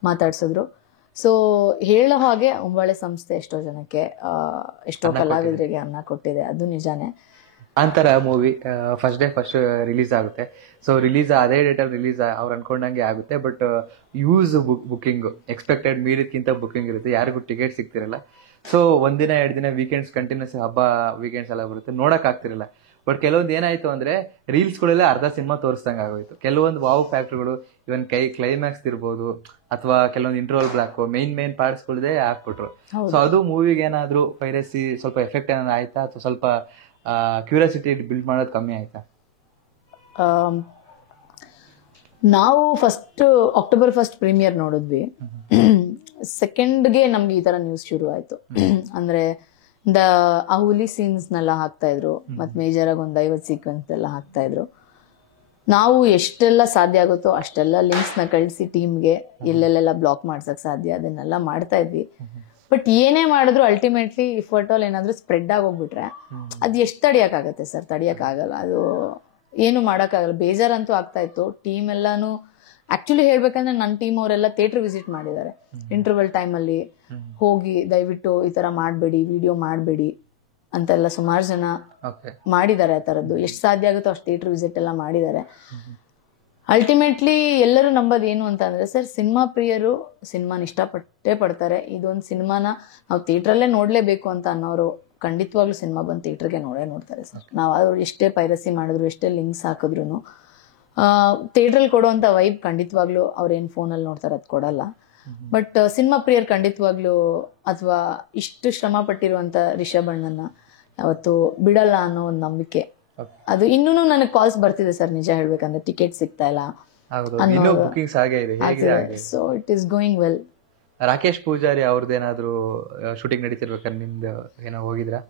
ಮಾತಾಡ್ಸಿದ್ರು. ಸೊ ಹೇಳೋ ಹಾಗೆ ಒಂಬಳೆ ಸಂಸ್ಥೆ ಎಷ್ಟೋ ಜನಕ್ಕೆ ಎಷ್ಟೋ ಕಲಾವಿದರಿಗೆ ಅನ್ನ ಕೊಟ್ಟಿದೆ, ಅದು ನಿಜಾನೇ. ಕಾಂತಾರ ಮೂವಿ ಫಸ್ಟ್ ರಿಲೀಸ್ ಆಗುತ್ತೆ. ಸೊ ರಿಲೀಸ್ ಅದೇ ಡೇಟಲ್ಲಿ ರಿಲೀಸ್ ಅವ್ರು ಅನ್ಕೊಂಡಂಗೆ ಆಗುತ್ತೆ. ಬಟ್ ಯೂಸ್ ಬುಕ್ಕಿಂಗ್ ಎಕ್ಸ್ಪೆಕ್ಟೆಡ್ ಮೀರಿದ್ಕಿಂತ ಬುಕ್ಕಿಂಗ್ ಇರುತ್ತೆ, ಯಾರಿಗೂ ಟಿಕೆಟ್ ಸಿಗ್ತಿರಲ್ಲ. ಸೊ ಒಂದಿನ 2 ದಿನ ವೀಕೆಂಡ್ಸ್ ಕಂಟಿನ್ಯೂಸ್ ಹಬ್ಬ ವೀಕೆಂಡ್ಸ್ ಎಲ್ಲ ಬರುತ್ತೆ, ನೋಡಕ್ ಆಗ್ತಿರಲ್ಲ. ಬಟ್ ಕೆಲವೊಂದು ಏನಾಯ್ತು ಅಂದ್ರೆ ರೀಲ್ಸ್ಗಳೆಲ್ಲ ಅರ್ಧ ಸಿನಿಮಾ ತೋರಿಸ್ದಂಗೆ ಆಗೋಯ್ತು. ಕೆಲವೊಂದು ವಾವ್ ಫ್ಯಾಕ್ಟ್ರಿಗಳು ಇವನ್ ಕ್ಲೈಮ್ಯಾಕ್ಸ್ ಇರ್ಬೋದು, ಅಥವಾ ಕೆಲವೊಂದು ಇಂಟರ್ವಲ್ ಬ್ಲಾಕ್ ಮೇನ್ ಪಾರ್ಟ್ಸ್ಗಳದೇ ಹಾಕ್ಬಿಟ್ರು. ಸೊ ಅದು ಮೂವಿಗೆ ಏನಾದ್ರು ಪೈರಸಿ ಸ್ವಲ್ಪ ಎಫೆಕ್ಟ್ ಏನಾದ್ರು ಆಯ್ತಾ, ಅಥವಾ ಸ್ವಲ್ಪ ಕ್ಯೂರಿಯಾಸಿಟಿ ಬಿಲ್ಡ್ ಮಾಡೋದು ಕಮ್ಮಿ ಆಯ್ತಾ? ನಾವು ಅಕ್ಟೋಬರ್ 1 ಪ್ರೀಮಿಯರ್ ನೋಡಿದ್ವಿ. ಸೆಕೆಂಡ್ಗೆ ನಮ್ಗೆ ಈ ತರ ನ್ಯೂಸ್ ಶುರು ಆಯ್ತು. ಅಂದ್ರೆ ಆ ಹುಲಿ ಸೀನ್ಸ್ನೆಲ್ಲ ಹಾಕ್ತಾ ಇದ್ರು, ಮತ್ತೆ ಮೇಜರ್ ಆಗಿ ಒಂದು 50 ಸೀಕ್ವೆನ್ಸ್ ಎಲ್ಲ ಹಾಕ್ತಾ ಇದ್ರು. ನಾವು ಎಷ್ಟೆಲ್ಲ ಸಾಧ್ಯ ಆಗುತ್ತೋ ಅಷ್ಟೆಲ್ಲ ಲಿಂಕ್ಸ್ನ ಕಳಿಸಿ ಟೀಮ್ಗೆ ಎಲ್ಲೆಲ್ಲೆಲ್ಲ ಬ್ಲಾಕ್ ಮಾಡ್ಸಕ್ ಸಾಧ್ಯ ಅದನ್ನೆಲ್ಲ ಮಾಡ್ತಾ ಇದ್ವಿ. ಬಟ್ ಏನೇ ಮಾಡಿದ್ರು ಅಲ್ಟಿಮೇಟ್ಲಿ ಇಫ್ ಅಟ್ ಆಲ್ ಏನಾದ್ರು ಸ್ಪ್ರೆಡ್ ಆಗೋಗ್ಬಿಟ್ರೆ ಅದು ಎಷ್ಟು ತಡಿಯಕ್ಕಾಗತ್ತೆ ಸರ್? ತಡಿಯಕ್ಕಾಗಲ್ಲ, ಅದು ಏನು ಮಾಡೋಕ್ಕಾಗಲ್ಲ. ಬೇಜಾರಂತೂ ಆಗ್ತಾ ಇತ್ತು. ಟೀಮ್ ಎಲ್ಲಾನು ಆಕ್ಚುಲಿ ಹೇಳ್ಬೇಕಂದ್ರೆ ನನ್ನ ಟೀಮ್ ಅವರೆಲ್ಲ ಥಿಯೇಟರ್ ವಿಸಿಟ್ ಮಾಡಿದ್ದಾರೆ ಇಂಟರ್ವಲ್ ಟೈಮಲ್ಲಿ. ಹೋಗಿ ದಯವಿಟ್ಟು ಈ ತರ ಮಾಡಬೇಡಿ, ವಿಡಿಯೋ ಮಾಡಬೇಡಿ ಅಂತೆಲ್ಲ ಸುಮಾರು ಜನ ಮಾಡಿದ್ದಾರೆ. ಆ ಥರದ್ದು ಎಷ್ಟು ಸಾಧ್ಯ ಆಗುತ್ತೋ ಅಷ್ಟು ಥಿಯೇಟರ್ ವಿಸಿಟ್ ಎಲ್ಲ ಮಾಡಿದ್ದಾರೆ. ಅಲ್ಟಿಮೇಟ್ಲಿ ಎಲ್ಲರೂ ನಂಬೋದು ಏನು ಅಂತ ಅಂದ್ರೆ, ಸರ್ ಸಿನಿಮಾ ಪ್ರಿಯರು ಸಿನಿಮಾನ ಇಷ್ಟಪಟ್ಟೇ ಪಡ್ತಾರೆ. ಇದೊಂದು ಸಿನಿಮಾನ ನಾವು ಥಿಯೇಟ್ರಲ್ಲೇ ನೋಡ್ಲೇಬೇಕು ಅಂತ ಅನ್ನೋರು ಖಂಡಿತವಾಗ್ಲೂ ಸಿನಿಮಾ ಬಂದು ಥಿಯೇಟ್ರಿಗೆ ನೋಡ್ತಾರೆ ಸರ್. ನಾವು ಅವ್ರು ಎಷ್ಟೇ ಪೈರಸಿ ಮಾಡಿದ್ರು, ಎಷ್ಟೇ ಲಿಂಕ್ಸ್ ಹಾಕಿದ್ರು ಥಿಯೇಟ್ರಲ್ಲಿ ಕೊಡುವಂಥ ವೈಬ್ ಖಂಡಿತವಾಗ್ಲೂ ಅವ್ರೇನು ಫೋನಲ್ಲಿ ನೋಡ್ತಾರೆ ಅದು ಕೊಡಲ್ಲ. ಬಟ್ ಸಿನಿಮಾ ಪ್ರಿಯರ್ ಖಂಡಿತವಾಗ್ಲೂ, ಅಥವಾ ಇಷ್ಟು ಶ್ರಮ ಪಟ್ಟಿರುವಂಥ ರಿಷಬ್ ಅಣ್ಣನ ಯಾವತ್ತು ಬಿಡಲ್ಲ ಅನ್ನೋ ಒಂದು ನಂಬಿಕೆ. ಅದು ಇನ್ನೂ ನನಗೆ ಕಾಲ್ಸ್ ಬರ್ತಿದೆ ಸರ್, ನಿಜ ಹೇಳ್ಬೇಕಂದ್ರೆ ಟಿಕೆಟ್ ಸಿಗ್ತಾ ಇಲ್ಲ. So it is going well. Rakesh Pujari ಅವ್ರದ್ದೇನಾದ್ರು ಶೂಟಿಂಗ್ ನಡೀತಿರ್ಬೇಕಾದ್ರೆ ನಿಮ್ದು ಏನೋ ಹೋಗಿದ್ರಾ?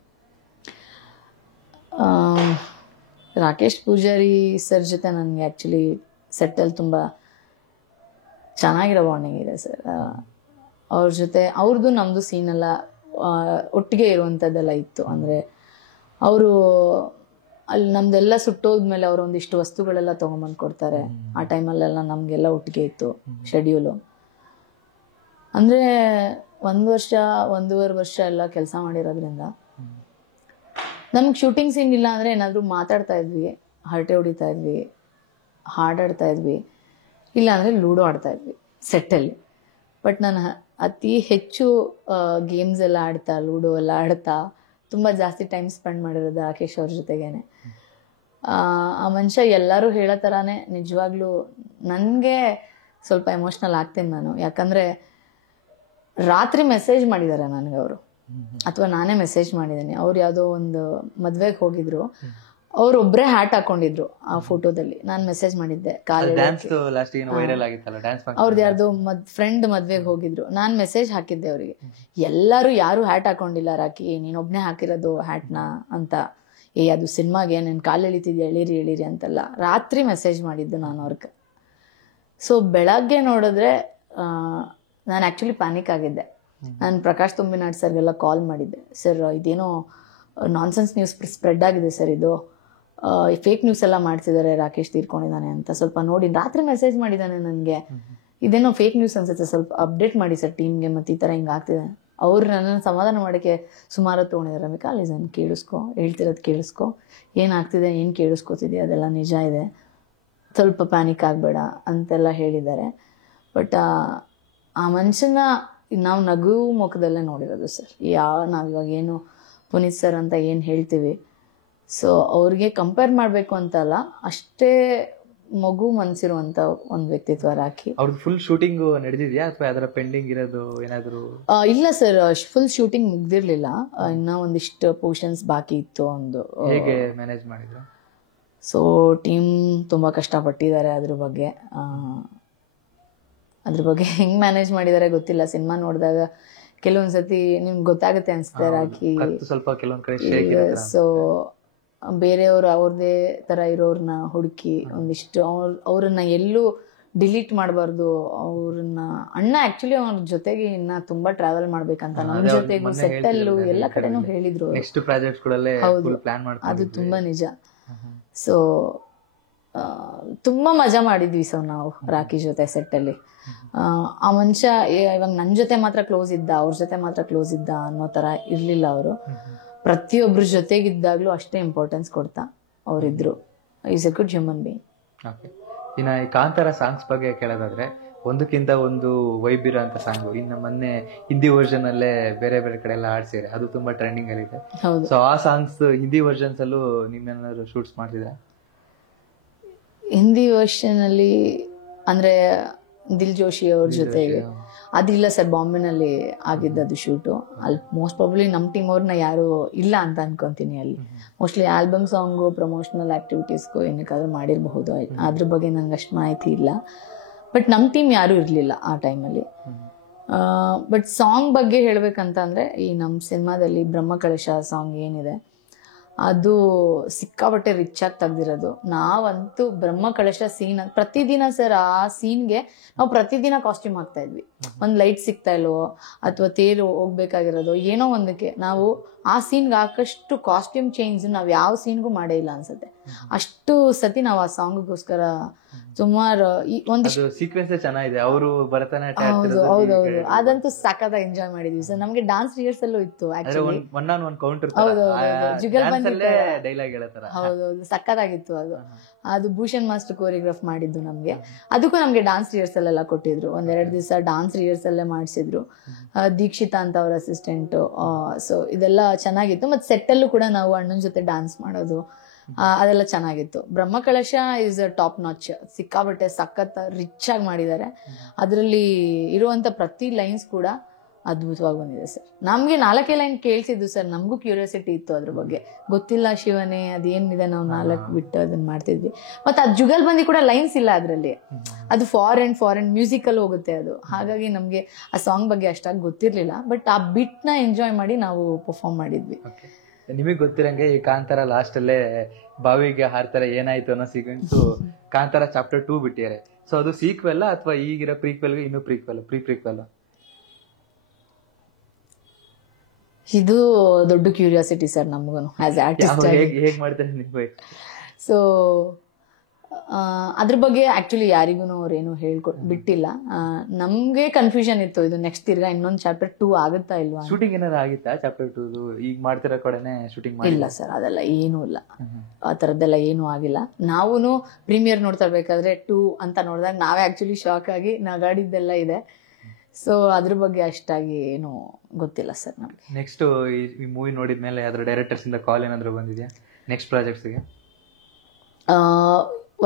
ರಾಕೇಶ್ ಪೂಜಾರಿ ಸರ್ ಜೊತೆ ನನಗೆ ಆ್ಯಕ್ಚುಲಿ ಸೆಟ್ಟಲ್ಲಿ ತುಂಬ ಚೆನ್ನಾಗಿರೋ ಬಾಂಡಿಂಗ್ ಇದೆ ಸರ್. ಅವ್ರ ಜೊತೆ ಅವ್ರದ್ದು ನಮ್ಮದು ಸೀನೆಲ್ಲ ಒಟ್ಟಿಗೆ ಇರುವಂಥದ್ದೆಲ್ಲ ಇತ್ತು. ಅಂದರೆ ಅವರು ಅಲ್ಲಿ ನಮ್ದೆಲ್ಲ ಸುಟ್ಟೋದ್ಮೇಲೆ ಅವರು ಒಂದಿಷ್ಟು ವಸ್ತುಗಳೆಲ್ಲ ತೊಗೊಂಬಂದು ಕೊಡ್ತಾರೆ. ಆ ಟೈಮಲ್ಲೆಲ್ಲ ನಮಗೆಲ್ಲ ಒಟ್ಟಿಗೆ ಇತ್ತು ಶೆಡ್ಯೂಲು. ಅಂದರೆ 1-1.5 ವರ್ಷ ಎಲ್ಲ ಕೆಲಸ ಮಾಡಿರೋದ್ರಿಂದ ನಮ್ಗೆ ಶೂಟಿಂಗ್ ಸೀನ್ ಇಲ್ಲ ಅಂದರೆ ಏನಾದರೂ ಮಾತಾಡ್ತಾ ಇದ್ವಿ, ಹರಟೆ ಹೊಡಿತಾ ಇದ್ವಿ, ಹಾಡಾಡ್ತಾ ಇದ್ವಿ, ಇಲ್ಲಾಂದರೆ ಲೂಡೋ ಆಡ್ತಾ ಇದ್ವಿ ಸೆಟ್ಟಲ್ಲಿ. ಬಟ್ ನಾನು ಅತಿ ಹೆಚ್ಚು ಗೇಮ್ಸ್ ಎಲ್ಲ ಆಡ್ತಾ, ಲೂಡೋ ಎಲ್ಲ ಆಡ್ತಾ ತುಂಬ ಜಾಸ್ತಿ ಟೈಮ್ ಸ್ಪೆಂಡ್ ಮಾಡಿರೋದು ರಾಕೇಶ್ ಅವ್ರ ಜೊತೆಗೇನೆ. ಆ ಮನುಷ್ಯ ಎಲ್ಲರೂ ಹೇಳೋ ಥರನೇ ನಿಜವಾಗ್ಲೂ ನನಗೆ ಸ್ವಲ್ಪ ಎಮೋಷ್ನಲ್ ಆಗ್ತೀನಿ ನಾನು. ಯಾಕಂದರೆ ರಾತ್ರಿ ಮೆಸೇಜ್ ಮಾಡಿದ್ದಾರೆ ನನಗೆ ಅವರು, ಅಥವಾ ನಾನೇ ಮೆಸೇಜ್ ಮಾಡಿದ್ದೀನಿ. ಅವ್ರು ಯಾವುದೋ ಒಂದು ಮದ್ವೆಗೆ ಹೋಗಿದ್ರು, ಅವ್ರೊಬ್ಬರೇ ಹ್ಯಾಟ್ ಹಾಕೊಂಡಿದ್ರು ಆ ಫೋಟೋದಲ್ಲಿ. ನಾನು ಮೆಸೇಜ್ ಮಾಡಿದ್ದೆ ಅವ್ರದ್ದು ಯಾರ್ದು ಫ್ರೆಂಡ್ ಮದ್ವೆಗೆ ಹೋಗಿದ್ರು. ನಾನು ಮೆಸೇಜ್ ಹಾಕಿದ್ದೆ ಅವರಿಗೆ, ಎಲ್ಲರೂ ಯಾರು ಹ್ಯಾಟ್ ಹಾಕೊಂಡಿಲ್ಲ ರಾಕಿ, ನೀನೊಬ್ನೇ ಹಾಕಿರೋದು ಹ್ಯಾಟ್ನ ಅಂತ. ಅದು ಸಿನಿಮಾಗೆ ನನ್ನ ಕಾಲು ಎಳಿತಿದ್ಯಾ, ಎಳೀರಿ ಅಂತೆಲ್ಲ ರಾತ್ರಿ ಮೆಸೇಜ್ ಮಾಡಿದ್ದು ನಾನು ಅವ್ರಿಗೆ. ಸೊ ಬೆಳಗ್ಗೆ ನೋಡಿದ್ರೆ ನಾನು ಆ್ಯಕ್ಚುಲಿ ಪ್ಯಾನಿಕ್ ಆಗಿದ್ದೆ. ನಾನು ಪ್ರಕಾಶ್ ತುಂಬಿನಾಡ್ ಸರ್ಗೆಲ್ಲ ಕಾಲ್ ಮಾಡಿದ್ದೆ, ಸರ್ ಇದೇನೋ ನಾನ್ಸೆನ್ಸ್ ನ್ಯೂಸ್ ಸ್ಪ್ರೆಡ್ ಆಗಿದೆ ಸರ್, ಇದು ಫೇಕ್ ನ್ಯೂಸ್ ಎಲ್ಲ ಮಾಡ್ತಿದ್ದಾರೆ, ರಾಕೇಶ್ ತೀರ್ಕೊಂಡಿದ್ದಾನೆ ಅಂತ ಸ್ವಲ್ಪ ನೋಡಿ. ರಾತ್ರಿ ಮೆಸೇಜ್ ಮಾಡಿದ್ದಾನೆ ನನಗೆ, ಇದೇನೋ ಫೇಕ್ ನ್ಯೂಸ್ ಅನ್ಸುತ್ತೆ, ಸ್ವಲ್ಪ ಅಪ್ಡೇಟ್ ಮಾಡಿ ಸರ್ ಟೀಮ್ಗೆ, ಮತ್ತು ಈ ಥರ ಹಿಂಗೆ ಆಗ್ತಿದೆ. ಅವ್ರು ನನ್ನನ್ನು ಸಮಾಧಾನ ಮಾಡೋಕ್ಕೆ ಸುಮಾರು ತೊಗೊಂಡಿದ್ದಾರೆ. ರಮಿಕಾ ಲಿಸನ್, ಕೇಳಿಸ್ಕೊ, ಹೇಳ್ತಿರೋದು ಕೇಳಿಸ್ಕೊ, ಏನಾಗ್ತಿದೆ, ಏನು ಕೇಳಿಸ್ಕೊತಿದೆ, ಅದೆಲ್ಲ ನಿಜ ಇದೆ, ಸ್ವಲ್ಪ ಪ್ಯಾನಿಕ್ ಆಗಬೇಡ ಅಂತೆಲ್ಲ ಹೇಳಿದ್ದಾರೆ. ಬಟ್ ಆ ಮನುಷ್ಯನ ನಾವು ನಗು ಮುಖದಲ್ಲೇ ನೋಡಿರೋದು ಸರ್. ನಾವಿವಾಗ ಏನು ಪುನೀತ್ ಸರ್ ಅಂತ ಏನು ಹೇಳ್ತೀವಿ, ಸೊ ಅವ್ರಿಗೆ ಕಂಪೇರ್ ಮಾಡಬೇಕು ಅಂತಲ್ಲ, ಅಷ್ಟೇ ಮಗು ಮನ್ಸಿರುವಂತ ಒಂದು ವ್ಯಕ್ತಿತ್ವ ರಾಕಿ. ಅವ್ರದ್ದು ಫುಲ್ ಶೂಟಿಂಗ್ ನಡೆದಿದೆಯಾ, ಅಥವಾ ಅದರ ಪೆಂಡಿಂಗ್ ಇರೋದು ಏನಾದರೂ? ಇಲ್ಲ ಸರ್, ಫುಲ್ ಶೂಟಿಂಗ್ ಮುಗ್ದಿರ್ಲಿಲ್ಲ, ಇನ್ನ ಒಂದಿಷ್ಟು ಪೋರ್ಷನ್ಸ್ ಬಾಕಿ ಇತ್ತು. ಒಂದು ಹೇಗೆ ಮ್ಯಾನೇಜ್ ಮಾಡಿದ್ರು? ಸೊ ಟೀಮ್ ತುಂಬಾ ಕಷ್ಟಪಟ್ಟಿದ್ದಾರೆ. ಅದ್ರ ಬಗ್ಗೆ ಹೆಂಗ್ ಮ್ಯಾನೇಜ್ ಮಾಡಿದ್ದಾರೆ ಗೊತ್ತಿಲ್ಲ. ಸಿನಿಮಾ ನೋಡಿದಾಗ ಕೆಲವೊಂದ್ಸತಿ ನಿಮ್ಗೆ ಗೊತ್ತಾಗುತ್ತೆ ಅನ್ಸುತ್ತೆ ರಾಕಿ ಸ್ವಲ್ಪ ಕೆಲವೊಂದ್ ಕಡೆ. ಸೊ ಬೇರೆಯವರು ಅವ್ರದೇ ತರ ಇರೋರ್ನ ಹುಡುಕಿ ಒಂದಿಷ್ಟು ಅವ್ರನ್ನ ಎಲ್ಲೂ ಡಿಲೀಟ್ ಮಾಡಬಾರ್ದು ಅವ್ರನ್ನ. ಅಣ್ಣ ಆಕ್ಚುಲಿ ಅವ್ರ ಜೊತೆಗೆ ಇನ್ನ ತುಂಬಾ ಟ್ರಾವೆಲ್ ಮಾಡ್ಬೇಕಂತ ನಮ್ ಜೊತೆಗೂ ಸೆಟ್ಟಲ್ಲು ಎಲ್ಲ ಕಡೆನೂ ಹೇಳಿದ್ರು. ನೆಕ್ಸ್ಟ್ ಪ್ರಾಜೆಕ್ಟ್ಸ್ ಗಳಲ್ಲೇ ಫುಲ್ ಪ್ಲಾನ್ ಮಾಡ್ತಾರೆ. ಅದು ತುಂಬಾ ನಿಜ. ಸೊ ತುಂಬಾ ಮಜಾ ಮಾಡಿದ್ವಿ ಸರ್ ನಾವು ರಾಕಿ ಜೊತೆ ಸೆಟ್ಟಲ್ಲಿ. ಆ ಮನುಷ್ಯ ಇವಾಗ ನನ್ ಜೊತೆ ಮಾತ್ರ ಕ್ಲೋಸ್ ಇದ್ದ, ಅವ್ರ ಜೊತೆ ಮಾತ್ರ ಕ್ಲೋಸ್ ಇದ್ದ ಅನ್ನೋ ತರ ಇರ್ಲಿಲ್ಲ ಅವರು. ಪ್ರತಿಯೊಬ್ರ ಜೊತೆಗಿದ್ದಾಗ್ಲೂ ಅಷ್ಟೇ ಇಂಪಾರ್ಟೆನ್ಸ್ ಕೊಡ್ತಾ ಅವರಿದ್ರು. Is a good human being. ಇನ್ನ ಈ ಕಾಂತಾರ ಸಾಂಗ್ಸ್ ಬಗ್ಗೆ ಕೇಳೋದಾದ್ರೆ ಒಂದಕ್ಕಿಂತ ಒಂದು ವೈಬ್ ಇರೋ ಅಂತ ಸಾಂಗ್. ಇನ್ನು ಮೊನ್ನೆ ಹಿಂದಿ ವರ್ಷನ್ ಅಲ್ಲೇ ಬೇರೆ ಬೇರೆ ಕಡೆ ಎಲ್ಲ ಆಡ್ಸಿದ್ರೆ ಅದು ತುಂಬಾ ಟ್ರೆಂಡಿಂಗ್ ಅಲ್ಲಿ ಇದೆ. ಸೊ ಆ ಸಾಂಗ್ಸ್ ಹಿಂದಿ ವರ್ಷನ್ಸ್ ಅಲ್ಲೂ ನಿಮ್ಮೇನಾದ್ರು ಶೂಟ್ಸ್ ಮಾಡ್ತಿದ್ರ? ಹಿಂದಿ ವರ್ಷನ್ ಅಲ್ಲಿ ಅಂದ್ರೆ ದಿಲ್ ಜೋಶಿ ಅವ್ರ ಜೊತೆಗೆ ಅದಿಲ್ಲ ಸರ್, ಬಾಂಬೆನಲ್ಲಿ ಆಗಿದ್ದದು ಶೂಟು. ಅಲ್ಲಿ ಮೋಸ್ಟ್ ಪ್ರಾಬಬ್ಲಿ ನಮ್ಮ ಟೀಮ್ ಅವ್ರನ್ನ ಯಾರು ಇಲ್ಲ ಅಂತ ಅನ್ಕೊಂತೀನಿ. ಅಲ್ಲಿ ಮೋಸ್ಟ್ಲಿ ಆಲ್ಬಮ್ ಸಾಂಗು, ಪ್ರಮೋಷನಲ್ ಆಕ್ಟಿವಿಟೀಸ್ಗೂ ಏನಕ್ಕಾದ್ರೂ ಮಾಡಿರಬಹುದು. ಅದ್ರ ಬಗ್ಗೆ ನಂಗೆ ಅಷ್ಟು ಮಾಹಿತಿ ಇಲ್ಲ. ಬಟ್ ನಮ್ಮ ಟೀಮ್ ಯಾರೂ ಇರಲಿಲ್ಲ ಆ ಟೈಮಲ್ಲಿ. ಬಟ್ ಸಾಂಗ್ ಬಗ್ಗೆ ಹೇಳ್ಬೇಕಂತ ಅಂದರೆ ಈ ನಮ್ಮ ಸಿನಿಮಾದಲ್ಲಿ ಬ್ರಹ್ಮಕಲಶ ಸಾಂಗ್ ಏನಿದೆ ಅದು ಸಿಕ್ಕಾಪಟ್ಟೆ ರಿಚ್ ಆಗಿ ತೆಗ್ದಿರೋದು. ನಾವಂತೂ ಬ್ರಹ್ಮಕಲಶ ಸೀನ್ ಪ್ರತಿದಿನ ಸರ್ ಆ ಸೀನ್ಗೆ ನಾವು ಪ್ರತಿದಿನ ಕಾಸ್ಟ್ಯೂಮ್ ಹಾಕ್ತಾ ಇದ್ವಿ. ಒಂದು ಲೈಟ್ ಸಿಗ್ತಾ ಇಲ್ವೋ ಅಥವಾ ತೇರು ಹೋಗ್ಬೇಕಾಗಿರೋದು ಏನೋ ಒಂದಕ್ಕೆ ನಾವು ಆ ಸೀನ್ಗೆ ಹಾಕಷ್ಟು ಕಾಸ್ಟ್ಯೂಮ್ ಚೇಂಜ್ ನಾವು ಯಾವ ಸೀನ್ಗೂ ಮಾಡೇ ಇಲ್ಲ ಅನ್ಸುತ್ತೆ. ಅಷ್ಟು ಸತಿ ನಾವು ಆ ಸಾಂಗ್ಗೋಸ್ಕರ ಸುಮಾರು ಒಂದಿಷ್ಟು ಸೀಕ್ವೆನ್ಸ್ ಚೆನ್ನಾಗಿದೆ. ಅವರು ಭರತನಾಟ್ಯ ಹೌದು ಹೌದೌದು ಅದಂತೂ ಸಖತ್ತಾಗಿ ಎಂಜಾಯ್ ಮಾಡಿದ್ವಿ ಸರ್. ನಮ್ಗೆ ಡಾನ್ಸ್ ರಿಹರ್ಸಲ್ ಇತ್ತು ಆಕ್ಚುಲಿ. ಜುಗಲ್ ಬಂದಿತ್ತು. ಹೌದೌದು ಸಖತ್ತಾಗಿತ್ತು ಅದು. ಅದು ಭೂಷಣ್ ಮಾಸ್ಟರ್ ಕೋರಿಯೋಗ್ರಾಫ್ ಮಾಡಿದ್ದು ನಮ್ಗೆ. ಅದಕ್ಕೂ ನಮ್ಗೆ ಡಾನ್ಸ್ ರಿಹರ್ಸಲ್ ಎಲ್ಲ ಕೊಟ್ಟಿದ್ರು. ಒಂದೆರಡು ದಿವಸ ಡಾನ್ಸ್ ರಿಹರ್ಸಲ್ಲೇ ಮಾಡಿಸಿದ್ರು. ದೀಕ್ಷಿತಾ ಅಂತ ಅವ್ರ ಅಸಿಸ್ಟೆಂಟ್. ಸೊ ಇದೆಲ್ಲ ಚೆನ್ನಾಗಿತ್ತು. ಮತ್ತೆ ಸೆಟ್ಟಲ್ಲೂ ಕೂಡ ನಾವು ಅಣ್ಣನ ಜೊತೆ ಡಾನ್ಸ್ ಮಾಡೋದು ಅದೆಲ್ಲ ಚೆನ್ನಾಗಿತ್ತು. Brahmakalasha is top notch. ಸಿಕ್ಕಾಬಟ್ಟೆ ಸಖತ್ ರಿಚ್ ಆಗಿ ಮಾಡಿದ್ದಾರೆ. ಅದರಲ್ಲಿ ಇರುವಂತ ಪ್ರತಿ ಲೈನ್ಸ್ ಕೂಡ ಅದ್ಭುತವಾಗಿ ಬಂದಿದೆ ಸರ್. ನಮ್ಗೆ 4 ಲೈನ್ ಕೇಳಿಸಿದ್ದು ಸರ್. ನಮಗೂ ಕ್ಯೂರಿಯಾಸಿಟಿ ಇತ್ತು ಅದ್ರ ಬಗ್ಗೆ. ಗೊತ್ತಿಲ್ಲ ಶಿವನೇ ಅದೇನಿದೆ, ನಾವು 4 ಬಿಟ್ಟು ಅದನ್ನ ಮಾಡ್ತಿದ್ವಿ. ಮತ್ತೆ ಆ ಜುಗಲ್ ಬಂದಿ ಕೂಡ ಲೈನ್ಸ್ ಇಲ್ಲ ಅದರಲ್ಲಿ. ಅದು ಫಾರೆನ್ ಮ್ಯೂಸಿಕ್ ಅಲ್ಲಿ ಹೋಗುತ್ತೆ ಅದು. ಹಾಗಾಗಿ ನಮ್ಗೆ ಆ ಸಾಂಗ್ ಬಗ್ಗೆ ಅಷ್ಟಾಗಿ ಗೊತ್ತಿರ್ಲಿಲ್ಲ. ಬಟ್ ಆ ಬಿಟ್ ನ ಎಂಜಾಯ್ ಮಾಡಿ ನಾವು ಪರ್ಫಾರ್ಮ್ ಮಾಡಿದ್ವಿ. ನಿಮಗ್ ಗೊತ್ತಿರಂಗೆ ಈ ಕಾಂತಾರ ಲಾಸ್ಟ್ ಅಲ್ಲೇ ಬಾವಿಗೆ ಹಾರ್ತಾರೆ ಏನಾಯ್ತು ಅನ್ನೋ ಸೀಕ್ವೆನ್ಸ್ ಕಾಂತಾರ ಚಾಪ್ಟರ್ 2 ಬಿಟ್ಟಿದ್ದಾರೆ. ಸೊ ಅದು ಸೀಕ್ವೆಲ್ ಅಥವಾ ಈಗಿರೋ ಪ್ರೀಕ್ವೆಲ್ಗೆ ಇನ್ನೂ ಪ್ರೀಕ್ವೆಲ್? ಇದು ದೊಡ್ಡ ಕ್ಯೂರಿಯಾಸಿಟಿ ಸರ್ ನಮಗೂ ಆಸ್ ಆರ್ಟಿಸ್ಟ್. ಹೇಗ್ ಮಾಡ್ತಾರೆ ನೀವು? ಸೊ ಅದ್ರ ಬಗ್ಗೆ ಆಕ್ಚುಲಿ ಯಾರಿಗೂ ಅವ್ರೇನು ಬಿಟ್ಟಿಲ್ಲ. ನಮ್ಗೆ ಕನ್ಫ್ಯೂಷನ್ ಇತ್ತು, ಇದು ನೆಕ್ಸ್ಟ್ ತಿರ್ಗಾ ಇನ್ನೊಂದು ಚಾಪ್ಟರ್ 2 ಆಗುತ್ತಾ ಇಲ್ವಾ. ಶೂಟಿಂಗ್ ಏನಾದ್ರು ಆಗಿತ್ತಾ ಚಾಪ್ಟರ್ 2? ಈಗ ಮಾಡ್ತಿರೋ ಕಡೆನೆ ಶೂಟಿಂಗ್ ಇಲ್ಲ ಸರ್, ಅದೆಲ್ಲ ಏನೂ ಇಲ್ಲ. ಆ ತರದ್ದೆಲ್ಲ ಏನೂ ಆಗಿಲ್ಲ. ನಾವು ಪ್ರೀಮಿಯರ್ ನೋಡ್ತಾ ಇರ್ಬೇಕಾದ್ರೆ 2 ಅಂತ ನೋಡಿದಾಗ ನಾವೇ ಆಕ್ಚುಲಿ ಶಾಕ್ ಆಗಿ ನಗಾಡಿದ್ದೆಲ್ಲ ಇದೆ. ಸೊ ಅದ್ರ ಬಗ್ಗೆ ಅಷ್ಟಾಗಿ ಏನು ಗೊತ್ತಿಲ್ಲ ಸರ್ ನಮ್ಗೆ. ನೆಕ್ಸ್ಟ್ ಈ ಮೂವಿ ನೋಡಿದ್ಮೇಲೆ ಅದ್ರ ಡೈರೆಕ್ಟರ್ಸ್ ಇಂದ ಕಾಲ್ ಏನಾದ್ರು ಬಂದಿದ್ಯಾ ನೆಕ್ಸ್ಟ್ ಪ್ರಾಜೆಕ್ಟ್ಸ್ಗೆ?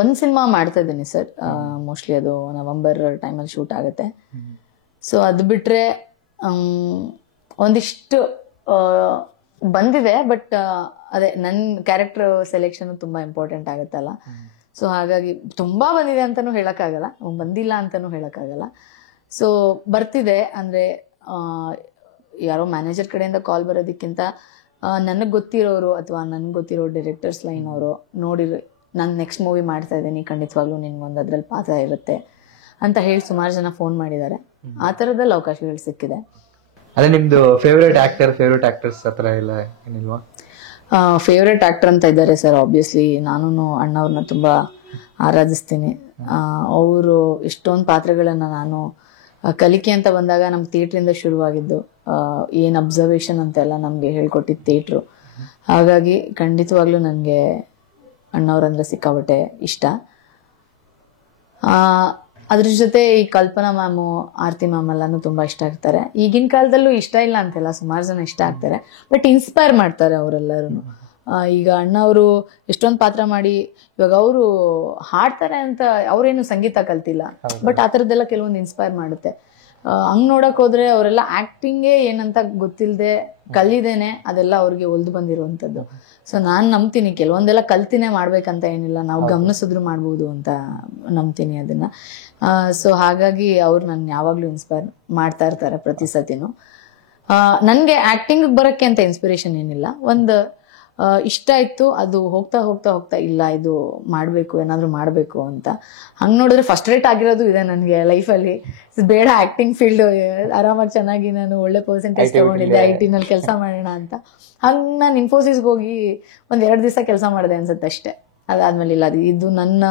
ಒಂದು ಸಿನಿಮಾ ಮಾಡ್ತಾ ಇದ್ದೀನಿ ಸರ್. ಮೋಸ್ಟ್ಲಿ ಅದು ನವೆಂಬರ್ ಟೈಮಲ್ಲಿ ಶೂಟ್ ಆಗುತ್ತೆ. ಸೊ ಅದು ಬಿಟ್ರೆ ಒಂದಿಷ್ಟು ಬಂದಿದೆ. ಬಟ್ ಅದೇ ನನ್ನ ಕ್ಯಾರೆಕ್ಟರ್ ಸೆಲೆಕ್ಷನ್ ತುಂಬಾ ಇಂಪಾರ್ಟೆಂಟ್ ಆಗುತ್ತಲ್ಲ. ಸೊ ಹಾಗಾಗಿ ತುಂಬಾ ಬಂದಿದೆ ಅಂತಾನೂ ಹೇಳಕ್ಕಾಗಲ್ಲ, ಬಂದಿಲ್ಲ ಅಂತಾನೂ ಹೇಳಕ್ಕಾಗಲ್ಲ. ಸೊ ಬರ್ತಿದೆ ಅಂದ್ರೆ ಯಾರೋ ಮ್ಯಾನೇಜರ್ ಕಡೆಯಿಂದ ಕಾಲ್ ಬರೋದಕ್ಕಿಂತ ನನಗೆ ಗೊತ್ತಿರೋರು ಅಥವಾ ನನ್ಗೆ ಗೊತ್ತಿರೋ ಡೈರೆಕ್ಟರ್ಸ್ ಲೈನ್ ಅವರು ನೋಡಿರೋ ನಾನು ನೆಕ್ಸ್ಟ್ ಮೂವಿ ಮಾಡ್ತಾ ಇದ್ದೀನಿ, ಖಂಡಿತವಾಗ್ಲೂ ನಿನ್ಗೊಂದು ಅದ್ರಲ್ಲಿ ಪಾತ್ರ ಇರುತ್ತೆ ಅಂತ ಹೇಳಿ ಸುಮಾರು ಜನ ಫೋನ್ ಮಾಡಿದ್ದಾರೆ. ಆ ಥರದಲ್ಲಿ ಅವಕಾಶಗಳು ಸಿಕ್ಕಿದೆ. ಅದೇ ನಿಮ್ದು ಫೇವ್ರೇಟ್ ಆಕ್ಟರ್ಸ್ ಹತ್ರ ಎಲ್ಲ ಏನಿಲ್ವಾ? ಫೇವ್ರೇಟ್ ಆಕ್ಟರ್ ಅಂತ ಇದ್ದಾರೆ ಸರ್. ಆಬ್ವಿಯಸ್ಲಿ ನಾನು ಅಣ್ಣವ್ರನ್ನ ತುಂಬಾ ಆರಾಧಿಸ್ತೀನಿ. ಅವರು ಎಷ್ಟೊಂದು ಪಾತ್ರಗಳನ್ನ ನಾನು ಕಲಿಕೆ ಅಂತ ಬಂದಾಗ ನಮ್ಮ ಥಿಯೇಟ್ರಿಂದ ಶುರುವಾಗಿದ್ದು ಏನು ಅಬ್ಸರ್ವೇಷನ್ ಅಂತೆಲ್ಲ ನಮಗೆ ಹೇಳ್ಕೊಟ್ಟಿದ್ದು ಥಿಯೇಟ್ರು. ಹಾಗಾಗಿ ಖಂಡಿತವಾಗ್ಲೂ ನನಗೆ ಅಣ್ಣವ್ರಂದ್ರೆ ಸಿಕ್ಕಾಬಟ್ಟೆ ಇಷ್ಟ. ಅದ್ರ ಜೊತೆ ಈ ಕಲ್ಪನಾ ಮ್ಯಾಮು, ಆರತಿ ಮ್ಯಾಮ್ ಎಲ್ಲಾನು ತುಂಬಾ ಇಷ್ಟ ಆಗ್ತಾರೆ. ಈಗಿನ ಕಾಲದಲ್ಲೂ ಇಷ್ಟ ಇಲ್ಲ ಅಂತೆಲ್ಲ, ಸುಮಾರು ಜನ ಇಷ್ಟ ಆಗ್ತಾರೆ. ಬಟ್ ಇನ್ಸ್ಪೈರ್ ಮಾಡ್ತಾರೆ ಅವರೆಲ್ಲರೂ. ಈಗ ಅಣ್ಣವರು ಎಷ್ಟೊಂದು ಪಾತ್ರ ಮಾಡಿ ಇವಾಗ ಅವರು ಹಾಡ್ತಾರೆ ಅಂತ ಅವ್ರೇನು ಸಂಗೀತ ಕಲ್ತಿಲ್ಲ. ಬಟ್ ಆ ಥರದ್ದೆಲ್ಲ ಕೆಲವೊಂದು ಇನ್ಸ್ಪೈರ್ ಮಾಡುತ್ತೆ. ಹಂಗ್ ನೋಡಕ್ ಹೋದ್ರೆ ಅವರೆಲ್ಲ ಆಕ್ಟಿಂಗೇ ಏನಂತ ಗೊತ್ತಿಲ್ಲದೆ ಕಲಿದೇನೆ ಅದೆಲ್ಲ ಅವ್ರಿಗೆ ಒಲ್ದು ಬಂದಿರುವಂಥದ್ದು. ಸೊ ನಾನ್ ನಂಬ್ತೀನಿ ಕೆಲವೊಂದೆಲ್ಲ ಕಲ್ತಿನೇ ಮಾಡ್ಬೇಕಂತ ಏನಿಲ್ಲ, ನಾವು ಗಮನಿಸಿದ್ರು ಮಾಡ್ಬೋದು ಅಂತ ನಂಬ್ತೀನಿ ಅದನ್ನ. ಸೊ ಹಾಗಾಗಿ ಅವ್ರು ನನ್ ಯಾವಾಗ್ಲೂ ಇನ್ಸ್ಪೈರ್ ಮಾಡ್ತಾ ಇರ್ತಾರೆ ಪ್ರತಿ ಸತಿನೂ. ನನ್ಗೆ ಆಕ್ಟಿಂಗ್ ಬರಕ್ಕೆ ಅಂತ ಇನ್ಸ್ಪಿರೇಷನ್ ಏನಿಲ್ಲ, ಒಂದು ಇಷ್ಟ ಇತ್ತು. ಅದು ಹೋಗ್ತಾ ಹೋಗ್ತಾ ಹೋಗ್ತಾ ಇಲ್ಲ ಇದು ಮಾಡಬೇಕು, ಏನಾದರೂ ಮಾಡಬೇಕು ಅಂತ. ಹಂಗೆ ನೋಡಿದ್ರೆ ಫಸ್ಟ್ ರೇಟ್ ಆಗಿರೋದು ಇದೆ ನನಗೆ ಲೈಫಲ್ಲಿ. ಬೇಡ ಆ್ಯಕ್ಟಿಂಗ್ ಫೀಲ್ಡ್, ಆರಾಮಾಗಿ ಚೆನ್ನಾಗಿ ನಾನು ಒಳ್ಳೆ ಪರ್ಸೆಂಟೇಜ್ ತೊಗೊಂಡಿದ್ದೆ, IT ನಲ್ಲಿ ಕೆಲಸ ಮಾಡೋಣ ಅಂತ. ಹಂಗೆ ನಾನು ಇನ್ಫೋಸಿಸ್ಗೆ ಹೋಗಿ 1-2 ದಿವಸ ಕೆಲಸ ಮಾಡಿದೆ ಅನ್ಸುತ್ತೆ ಅಷ್ಟೇ. ಅದಾದ್ಮೇಲೆ ಇಲ್ಲ, ಇದು ನನ್ನ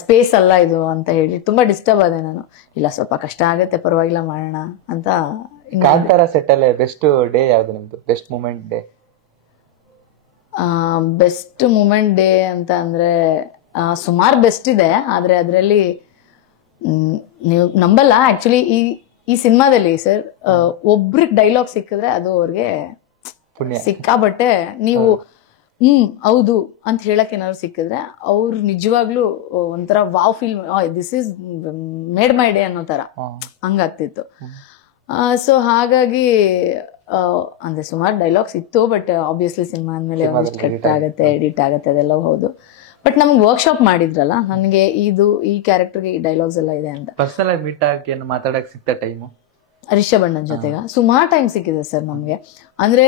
ಸ್ಪೇಸ್ ಅಲ್ಲ ಇದು ಅಂತ ಹೇಳಿ ತುಂಬ ಡಿಸ್ಟರ್ಬ್ ಆದೆ ನಾನು. ಇಲ್ಲ ಸ್ವಲ್ಪ ಕಷ್ಟ ಆಗುತ್ತೆ, ಪರವಾಗಿಲ್ಲ ಮಾಡೋಣ ಅಂತ. ಕಾಂತಾರ ಸೆಟ್ ಅಲ್ಲೇ ಬೆಸ್ಟ್ ಡೇ ಯಾವ್ದು ನಿಮ್ದು? Best moment day? Best moment day ಅಂತ ಅಂದ್ರೆ ಸುಮಾರು ಬೆಸ್ಟ್ ಇದೆ. ಆದ್ರೆ ಅದರಲ್ಲಿ ನೀವು ನಂಬಲ್ಲ, ಆಕ್ಚುಲಿ ಈ ಸಿನಿಮಾದಲ್ಲಿ ಸರ್ ಒಬ್ರಿಗೆ ಡೈಲಾಗ್ ಸಿಕ್ಕಿದ್ರೆ ಅದು ಅವ್ರಿಗೆ ಸಿಕ್ಕಾಬಟ್ಟೆ. ನೀವು ಹೌದು ಅಂತ ಹೇಳಕ್ ಏನಾದ್ರು ಸಿಕ್ಕಿದ್ರೆ ಅವ್ರು ನಿಜವಾಗ್ಲೂ ಒಂಥರ wow feel, this is made my day ಅನ್ನೋ ತರ ಹಂಗಾಗ್ತಿತ್ತು. ಸೊ ಹಾಗಾಗಿ ಅಂದ್ರೆ ಸುಮಾರು ಡೈಲಾಗ್ಸ್ ಇತ್ತು, ಬಟ್ ಆಬ್ವಿಯಸ್ಲಿ ಸಿನಿಮಾ ಅಂದ್ಮೇಲೆ ಒಂದಿಷ್ಟು ಕಟ್ ಆಗುತ್ತೆ, ಎಡಿಟ್ ಆಗುತ್ತೆ, ಅದೆಲ್ಲ ಹೌದು. ಬಟ್ ನಮ್ಗೆ ವರ್ಕ್ಶಾಪ್ ಮಾಡಿದ್ರಲ್ಲ, ನನಗೆ ಈ ಕ್ಯಾರೆಕ್ಟರ್ಗೆ ಈ ಡೈಲಾಗ್ಸ್ ಎಲ್ಲ ಇದೆ ಅಂತ. ಪರ್ಸನಲ್ ಆಗಿ ಮೀಟ್ ಆಗಿ ಮಾತಾಡಕ್ ಸಿಗ್ತಾ ಟೈಮು ರಿಷಬಣ್ಣನ ಜೊತೆಗ ಸುಮಾರು ಟೈಮ್ ಸಿಕ್ಕಿದೆ ಸರ್ ನಮ್ಗೆ. ಅಂದ್ರೆ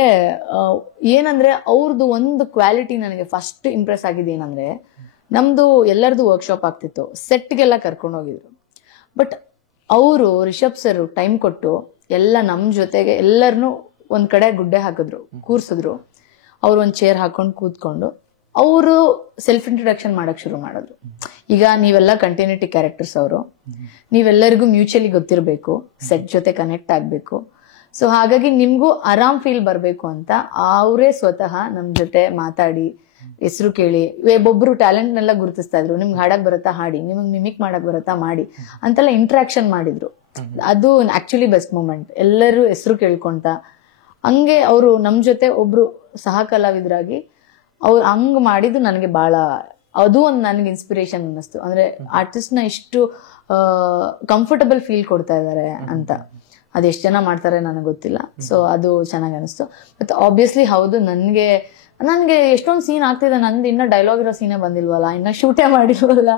ಏನಂದ್ರೆ ಅವ್ರದ್ದು ಒಂದು ಕ್ವಾಲಿಟಿ ನನಗೆ ಫಸ್ಟ್ ಇಂಪ್ರೆಸ್ ಆಗಿದೆ. ಏನಂದ್ರೆ ನಮ್ದು ಎಲ್ಲರದು ವರ್ಕ್ಶಾಪ್ ಆಗ್ತಿತ್ತು, ಸೆಟ್ಗೆಲ್ಲ ಕರ್ಕೊಂಡು ಹೋಗಿದ್ರು. ಬಟ್ ಅವರು ರಿಷಬ್ ಸರ್ ಟೈಮ್ ಕೊಟ್ಟು ಎಲ್ಲ ನಮ್ಮ ಜೊತೆಗೆ ಎಲ್ಲರನ್ನೂ ಒಂದ್ ಕಡೆ ಗುಡ್ಡೆ ಹಾಕಿದ್ರು, ಕೂರ್ಸಿದ್ರು. ಅವ್ರು ಒಂದು ಚೇರ್ ಹಾಕೊಂಡು ಕೂತ್ಕೊಂಡು ಅವರು ಸೆಲ್ಫ್ ಇಂಟ್ರೊಡಕ್ಷನ್ ಮಾಡಕ್ ಶುರು ಮಾಡಿದ್ರು. ಈಗ ನೀವೆಲ್ಲ ಕಂಟಿನ್ಯೂಟಿ ಕ್ಯಾರೆಕ್ಟರ್ಸ್, ಅವರು ನೀವೆಲ್ಲರಿಗೂ ಮ್ಯೂಚುವಲಿ ಗೊತ್ತಿರಬೇಕು, ಸೆಟ್ ಜೊತೆ ಕನೆಕ್ಟ್ ಆಗ್ಬೇಕು. ಸೊ ಹಾಗಾಗಿ ನಿಮ್ಗೂ ಆರಾಮ್ ಫೀಲ್ ಬರ್ಬೇಕು ಅಂತ ಅವರೇ ಸ್ವತಃ ನಮ್ ಜೊತೆ ಮಾತಾಡಿ ಹೆಸರು ಕೇಳಿ, ಒಬ್ಬೊಬ್ರು ಟ್ಯಾಲೆಂಟ್ನೆಲ್ಲ ಗುರುತಿಸ್ತಾ ಇದ್ರು. ನಿಮ್ಗೆ ಹಾಡಕ್ ಬರುತ್ತಾ ಹಾಡಿ, ನಿಮ್ಗೆ ಮಿಮಿಕ್ ಮಾಡಕ್ ಬರುತ್ತಾ ಮಾಡಿ ಅಂತೆಲ್ಲ ಇಂಟ್ರಾಕ್ಷನ್ ಮಾಡಿದ್ರು. ಅದು ಆಕ್ಚುಲಿ ಬೆಸ್ಟ್ ಮೂಮೆಂಟ್. ಎಲ್ಲರೂ ಹೆಸರು ಕೇಳ್ಕೊಂತ ಹಂಗೆ ಅವರು ನಮ್ ಜೊತೆ ಒಬ್ರು ಸಹ ಕಲಾವಿದರಾಗಿ ಅವ್ರು ಹಂಗ್ ಮಾಡಿದ್ದು ನನಗೆ ಬಹಳ, ಅದು ಒಂದು ನನಗೆ ಇನ್ಸ್ಪಿರೇಷನ್ ಅನ್ನಿಸ್ತು. ಅಂದ್ರೆ ಆರ್ಟಿಸ್ಟ್ ನ ಇಷ್ಟು ಕಂಫರ್ಟಬಲ್ ಫೀಲ್ ಕೊಡ್ತಾ ಇದಾರೆ ಅಂತ. ಅದೆಷ್ಟು ಜನ ಮಾಡ್ತಾರೆ ನನಗೆ ಗೊತ್ತಿಲ್ಲ. ಸೊ ಅದು ಚೆನ್ನಾಗಿ ಅನಿಸ್ತು. ಮತ್ತೆ ಆಬ್ವಿಯಸ್ಲಿ ಹೌದು, ನನ್ಗೆ ಎಷ್ಟೊಂದು ಸೀನ್ ಆಗ್ತಿದೆ, ನಂದು ಇನ್ನ ಡೈಲಾಗ್ ಇರೋ ಸೀನೇ ಬಂದಿಲ್ವಲ್ಲ, ಇನ್ನ ಶೂಟೇ ಮಾಡಿಲ್ವಲ್ಲ,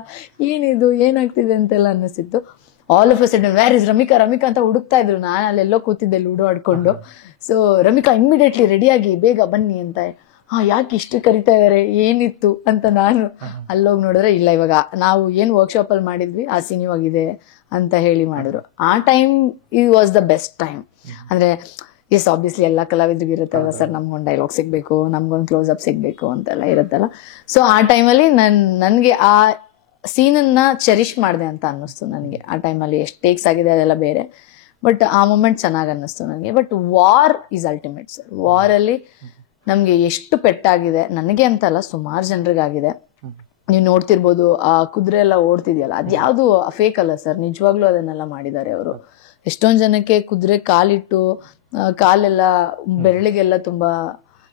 ಏನಿದು ಏನಾಗ್ತಿದೆ ಅಂತೆಲ್ಲ ಅನ್ನಿಸ್ತಿತ್ತು. All of a sudden where is Ramika ಅಂತ ಹುಡುಕ್ತಾ ಇದ್ರು. ನಾನು ಅಲ್ಲೆಲ್ಲೋ ಕೂತಿದ್ದೆ ಲೂಡೋ ಆಡ್ಕೊಂಡು. ಸೊ ರಮಿಕಾ ಇಮ್ಮಿಡಿಯೇಟ್ಲಿ ರೆಡಿಯಾಗಿ ಬೇಗ ಬನ್ನಿ ಅಂತ. ಯಾಕೆ ಇಷ್ಟು ಕರಿತಾ ಇದಾರೆ, ಏನಿತ್ತು ಅಂತ ನಾನು ಅಲ್ಲೋಗಿ ನೋಡಿದ್ರೆ, ಇಲ್ಲ ಇವಾಗ ನಾವು ಏನ್ ವರ್ಕ್ಶಾಪ್ ಅಲ್ಲಿ ಮಾಡಿದ್ವಿ ಆ ಸೀನ್ ಇವಾಗಿದೆ ಅಂತ ಹೇಳಿ ಮಾಡಿದ್ರು. ಆ time it was the best time. ಅಂದ್ರೆ ಎಸ್ ಆಬ್ವಿಯಸ್ಲಿ ಎಲ್ಲ ಕಲಾವಿದ್ರಿಗೆ ಇರುತ್ತಲ್ವ ಸರ್, ನಮ್ಗೊಂದು ಡೈಲಾಗ್ ಸಿಗ್ಬೇಕು, ನಮ್ಗೊಂದು ಕ್ಲೋಸ್ ಅಪ್ ಸಿಗ್ಬೇಕು ಅಂತೆಲ್ಲ ಇರುತ್ತಲ್ಲ. ಸೊ ಆ ಟೈಮಲ್ಲಿ ನನ್ಗೆ ಆ ಸೀನನ್ನ ಚೆರಿಶ್ ಮಾಡಿದೆ ಅಂತ ಅನ್ನಿಸ್ತು ನನಗೆ. ಆ ಟೈಮಲ್ಲಿ ಎಷ್ಟು ಟೇಕ್ಸ್ ಆಗಿದೆ ಅದೆಲ್ಲ ಬೇರೆ, ಬಟ್ ಆ ಮೂಮೆಂಟ್ ಚೆನ್ನಾಗಿ ಅನ್ನಿಸ್ತು ನನಗೆ. But war is ultimate sir. War ಅಲ್ಲಿ ನಮ್ಗೆ ಎಷ್ಟು ಪೆಟ್ಟಾಗಿದೆ, ನನಗೆ ಅಂತಲ್ಲ ಸುಮಾರು ಜನರಿಗಾಗಿದೆ. ನೀವು ನೋಡ್ತಿರ್ಬೋದು ಆ ಕುದುರೆ ಎಲ್ಲ ಓಡ್ತಿದ್ಯಲ್ಲ, ಅದ್ಯಾವುದು ಫೇಕ್ ಅಲ್ಲ ಸರ್, ನಿಜವಾಗ್ಲೂ ಅದನ್ನೆಲ್ಲ ಮಾಡಿದ್ದಾರೆ ಅವರು. ಎಷ್ಟೊಂದ್ ಜನಕ್ಕೆ ಕುದುರೆ ಕಾಲಿಟ್ಟು ಕಾಲೆಲ್ಲ ಬೆರಳಿಗೆಲ್ಲ ತುಂಬಾ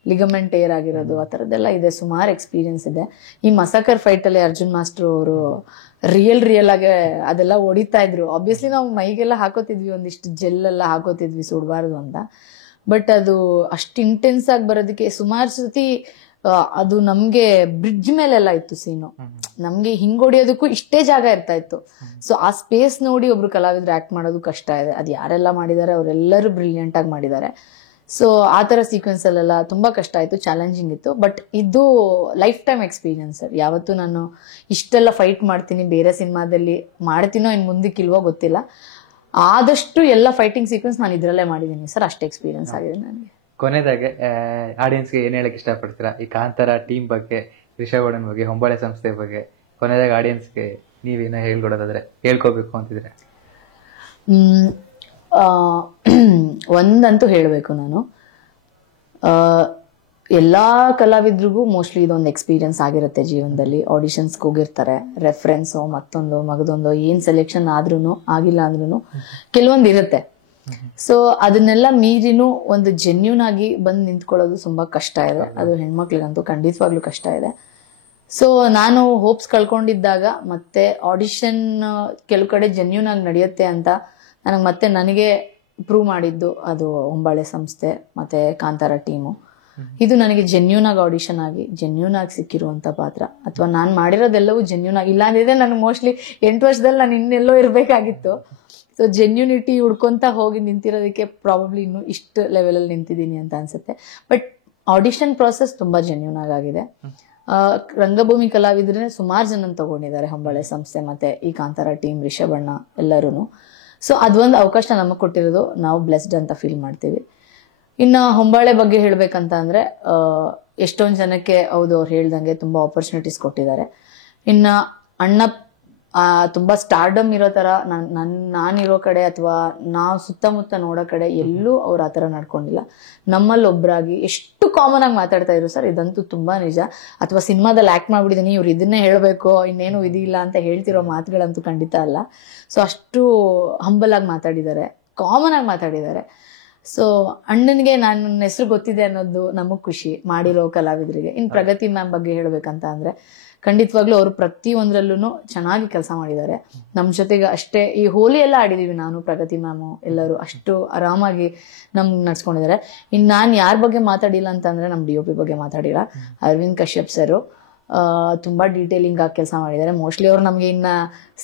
ಲಿಗಮೆಂಟ್ ಏರ್ ಆಗಿರೋದು, ಆ ಥರದ್ದೆಲ್ಲ ಇದೆ. ಸುಮಾರು ಎಕ್ಸ್ಪೀರಿಯನ್ಸ್ ಇದೆ. ಈ ಮಸಾಕರ್ ಫೈಟ್ ಅಲ್ಲಿ ಅರ್ಜುನ್ ಮಾಸ್ಟರ್ ಅವರು ರಿಯಲ್ ಆಗಿ ಅದೆಲ್ಲ ಹೊಡಿತಾ ಇದ್ರು. ಆಬ್ವಿಯಸ್ಲಿ ನಾವು ಮೈಗೆಲ್ಲ ಹಾಕೋತಿದ್ವಿ, ಒಂದಿಷ್ಟು ಜೆಲ್ ಎಲ್ಲ ಹಾಕೋತಿದ್ವಿ ಸುಡಬಾರ್ದು ಅಂತ. ಬಟ್ ಅದು ಅಷ್ಟು ಇಂಟೆನ್ಸ್ ಆಗಿ ಬರೋದಕ್ಕೆ ಸುಮಾರು ಸತಿ ಅದು ನಮ್ಗೆ ಬ್ರಿಡ್ಜ್ ಮೇಲೆಲ್ಲ ಇತ್ತು ಸೀನು. ನಮ್ಗೆ ಹಿಂಗೊಡಿಯೋದಕ್ಕೂ ಇಷ್ಟೇ ಜಾಗ ಇರ್ತಾ ಇತ್ತು. ಸೊ ಆ ಸ್ಪೇಸ್ ನೋಡಿ ಒಬ್ರು ಕಲಾವಿದ್ರು ಆಕ್ಟ್ ಮಾಡೋದು ಕಷ್ಟ ಇದೆ. ಅದು ಯಾರೆಲ್ಲ ಮಾಡಿದ್ದಾರೆ ಅವರೆಲ್ಲರೂ ಬ್ರಿಲಿಯಂಟ್ ಆಗಿ ಮಾಡಿದ್ದಾರೆ. ಸೊ ಆ ತರ ಸೀಕ್ವೆನ್ಸ್ ಅಲ್ಲೆಲ್ಲ ತುಂಬಾ ಕಷ್ಟ ಆಯ್ತು, ಚಾಲೆಂಜಿಂಗ್ ಇತ್ತು. ಬಟ್ ಇದು ಲೈಫ್ ಟೈಮ್ ಎಕ್ಸ್ಪೀರಿಯನ್ಸ್ ಸರ್. ಯಾವತ್ತೂ ನಾನು ಇಷ್ಟೆಲ್ಲ ಫೈಟ್ ಮಾಡ್ತೀನಿ, ಬೇರೆ ಸಿನಿಮಾದಲ್ಲಿ ಮಾಡ್ತೀನೋ ಇನ್ ಮುಂದಕ್ಕಿಲ್ವೋ ಗೊತ್ತಿಲ್ಲ, ಆದಷ್ಟು ಎಲ್ಲ ಫೈಟಿಂಗ್ ಸೀಕ್ವೆನ್ಸ್ ನಾನು ಇದ್ರಲ್ಲೇ ಮಾಡಿದ್ದೀನಿ ಸರ್. ಅಷ್ಟು ಎಕ್ಸ್ಪೀರಿಯನ್ಸ್ ಆಗಿದೆ ನನಗೆ. ಕೊನೆದಾಗೆ ಆಡಿಯನ್ಸ್ಗೆ ಏನ್ ಹೇಳಕ್ ಇಷ್ಟಪಡ್ತೀರಾ ಈ ಕಾಂತಾರ ಟೀಮ್ ಬಗ್ಗೆ, ರಿಷಬಣ್ಣನ ಬಗ್ಗೆ, ಹೊಂಬಾಳೆ ಸಂಸ್ಥೆ ಬಗ್ಗೆ? ಕೊನೆದಾಗ ಆಡಿಯನ್ಸ್ಗೆ ನೀವೇನೋ ಹೇಳ್ಕೊಡೋದಾದ್ರೆ, ಹೇಳ್ಕೋಬೇಕು ಅಂತಿದ್ರೆ? ಒಂದಂತೂ ಹೇಳಬೇಕು ನಾನು, ಎಲ್ಲಾ ಕಲಾವಿದ್ರಿಗೂ ಮೋಸ್ಟ್ಲಿ ಇದೊಂದು ಎಕ್ಸ್ಪೀರಿಯನ್ಸ್ ಆಗಿರುತ್ತೆ ಜೀವನದಲ್ಲಿ. ಆಡಿಷನ್ಸ್ಗೆ ಹೋಗಿರ್ತಾರೆ, ರೆಫರೆನ್ಸು ಮತ್ತೊಂದು ಮಗದೊಂದು, ಏನ್ ಸೆಲೆಕ್ಷನ್ ಆದ್ರೂ ಆಗಿಲ್ಲ ಅಂದ್ರೂ ಕೆಲವೊಂದು ಇರುತ್ತೆ. ಸೊ ಅದನ್ನೆಲ್ಲ ಮೀರಿನೂ ಒಂದು ಜೆನ್ಯೂನ್ ಆಗಿ ಬಂದು ನಿಂತ್ಕೊಳ್ಳೋದು ತುಂಬಾ ಕಷ್ಟ ಇದೆ. ಅದು ಹೆಣ್ಮಕ್ಳಿಗಂತೂ ಖಂಡಿತವಾಗ್ಲೂ ಕಷ್ಟ ಇದೆ. ಸೊ ನಾನು ಹೋಪ್ಸ್ ಕಳ್ಕೊಂಡಿದ್ದಾಗ ಮತ್ತೆ ಆಡಿಷನ್ ಕೆಲವು ಕಡೆ ಜೆನ್ಯೂನ್ ಆಗಿ ನಡೆಯುತ್ತೆ ಅಂತ ನನಗೆ ಪ್ರೂವ್ ಮಾಡಿದ್ದು ಅದು ಹೊಂಬಾಳೆ ಸಂಸ್ಥೆ ಮತ್ತೆ ಕಾಂತಾರ ಟೀಮು. ಇದು ನನಗೆ ಜೆನ್ಯೂನ್ ಆಗಿ ಆಡಿಷನ್ ಆಗಿ ಜೆನ್ಯೂನ್ ಆಗಿ ಸಿಕ್ಕಿರುವಂತ ಪಾತ್ರ. ಅಥವಾ ನಾನು ಮಾಡಿರೋದೆಲ್ಲವೂ ಜೆನ್ಯೂನ್ ಆಗಿ, ಇಲ್ಲ ಅಂದಿದ್ರೆ ನನಗೆ ಮೋಸ್ಟ್ಲಿ 8 ವರ್ಷದಲ್ಲಿ ನಾನು ಇನ್ನೆಲ್ಲೋ ಇರಬೇಕಾಗಿತ್ತು. ಸೊ ಜೆನ್ಯೂನಿಟಿ ಹುಡ್ಕೊಂತ ಹೋಗಿ ನಿಂತಿರೋದಕ್ಕೆ ಪ್ರಾಬಬ್ಲಿ ಇನ್ನು ಇಷ್ಟು ಲೆವೆಲಲ್ಲಿ ನಿಂತಿದ್ದೀನಿ ಅಂತ ಅನ್ಸುತ್ತೆ. ಬಟ್ ಆಡಿಷನ್ ಪ್ರಾಸೆಸ್ ತುಂಬಾ ಜೆನ್ಯೂನ್ ಆಗಿದೆ. ರಂಗಭೂಮಿ ಕಲಾವಿದ್ರೆ ಸುಮಾರು ಜನ ತಗೊಂಡಿದ್ದಾರೆ, ಹೊಂಬಾಳೆ ಸಂಸ್ಥೆ ಮತ್ತೆ ಈ ಕಾಂತಾರ ಟೀಮ್, ರಿಷಭಣ್ಣ ಎಲ್ಲರೂ. ಸೊ ಅದೊಂದು ಅವಕಾಶ ನಮಗೆ ಕೊಟ್ಟಿರೋದು, ನಾವು ಬ್ಲೆಸ್ಡ್ ಅಂತ ಫೀಲ್ ಮಾಡ್ತೀವಿ. ಇನ್ನು ಹೊಂಬಾಳೆ ಬಗ್ಗೆ ಹೇಳ್ಬೇಕಂತ ಅಂದ್ರೆ ಎಷ್ಟೊಂದು ಜನಕ್ಕೆ ಹೌದು ಅವ್ರು ಹೇಳ್ದಂಗೆ ತುಂಬಾ ಆಪರ್ಚುನಿಟೀಸ್ ಕೊಟ್ಟಿದ್ದಾರೆ. ಇನ್ನ ಅಣ್ಣ ತುಂಬಾ ಸ್ಟಾರ್ಡಮ್ ಇರೋ ತರ ನಾನಿರೋ ಕಡೆ ಅಥವಾ ನಾವು ಸುತ್ತಮುತ್ತ ನೋಡೋ ಕಡೆ ಎಲ್ಲೂ ಅವ್ರು ಆತರ ನಡ್ಕೊಂಡಿಲ್ಲ. ನಮ್ಮಲ್ಲಿ ಒಬ್ರಾಗಿ ಎಷ್ಟು ಕಾಮನ್ ಆಗಿ ಮಾತಾಡ್ತಾ ಇದ್ರು ಸರ್, ಇದಂತೂ ತುಂಬಾ ನಿಜ. ಅಥವಾ ಸಿನಿಮಾದಲ್ಲಿ ಆಕ್ಟ್ ಮಾಡ್ಬಿಟ್ಟಿದೀನಿ, ಇವ್ರು ಇದನ್ನೇ ಹೇಳ್ಬೇಕು, ಇನ್ನೇನು ಇದಿಲ್ಲ ಅಂತ ಹೇಳ್ತಿರೋ ಮಾತುಗಳಂತೂ ಖಂಡಿತ ಅಲ್ಲ. ಸೊ ಅಷ್ಟು ಹಂಬಲ್ ಆಗಿ ಮಾತಾಡಿದ್ದಾರೆ, ಕಾಮನ್ ಆಗಿ ಮಾತಾಡಿದ್ದಾರೆ. ಸೊ ಅಣ್ಣನಿಗೆ ನನ್ನ ಹೆಸರು ಗೊತ್ತಿದೆ ಅನ್ನೋದು ನಮಗ್ ಖುಷಿ, ಮಾಡಿರೋ ಕಲಾವಿದರಿಗೆ. ಇನ್ ಪ್ರಗತಿ ಮ್ಯಾಮ್ ಬಗ್ಗೆ ಹೇಳ್ಬೇಕಂತ ಅಂದ್ರೆ ಖಂಡಿತವಾಗ್ಲೂ ಅವರು ಪ್ರತಿಯೊಂದ್ರಲ್ಲೂ ಚೆನ್ನಾಗಿ ಕೆಲಸ ಮಾಡಿದ್ದಾರೆ. ನಮ್ ಜೊತೆಗೆ ಅಷ್ಟೇ ಈ ಹೋಲಿ ಎಲ್ಲ ಆಡಿದೀವಿ, ನಾನು ಪ್ರಗತಿ ಮ್ಯಾಮು ಎಲ್ಲರೂ ಅಷ್ಟು ಆರಾಮಾಗಿ ನಮ್ಗೆ ನಡ್ಸ್ಕೊಂಡಿದ್ದಾರೆ. ಇನ್ ನಾನ್ ಯಾರ ಬಗ್ಗೆ ಮಾತಾಡಿಲ್ಲ ಅಂತಂದ್ರೆ ನಮ್ DOP ಬಗ್ಗೆ ಮಾತಾಡಿಲ್ಲ. ಅರವಿಂದ್ ಕಶ್ಯಪ್ ಸರ್ ತುಂಬಾ ಡೀಟೇಲಿಂಗ್ ಆಗಿ ಕೆಲಸ ಮಾಡಿದ್ದಾರೆ. ಮೋಸ್ಟ್ಲಿ ಅವ್ರು ನಮ್ಗೆ ಇನ್ನ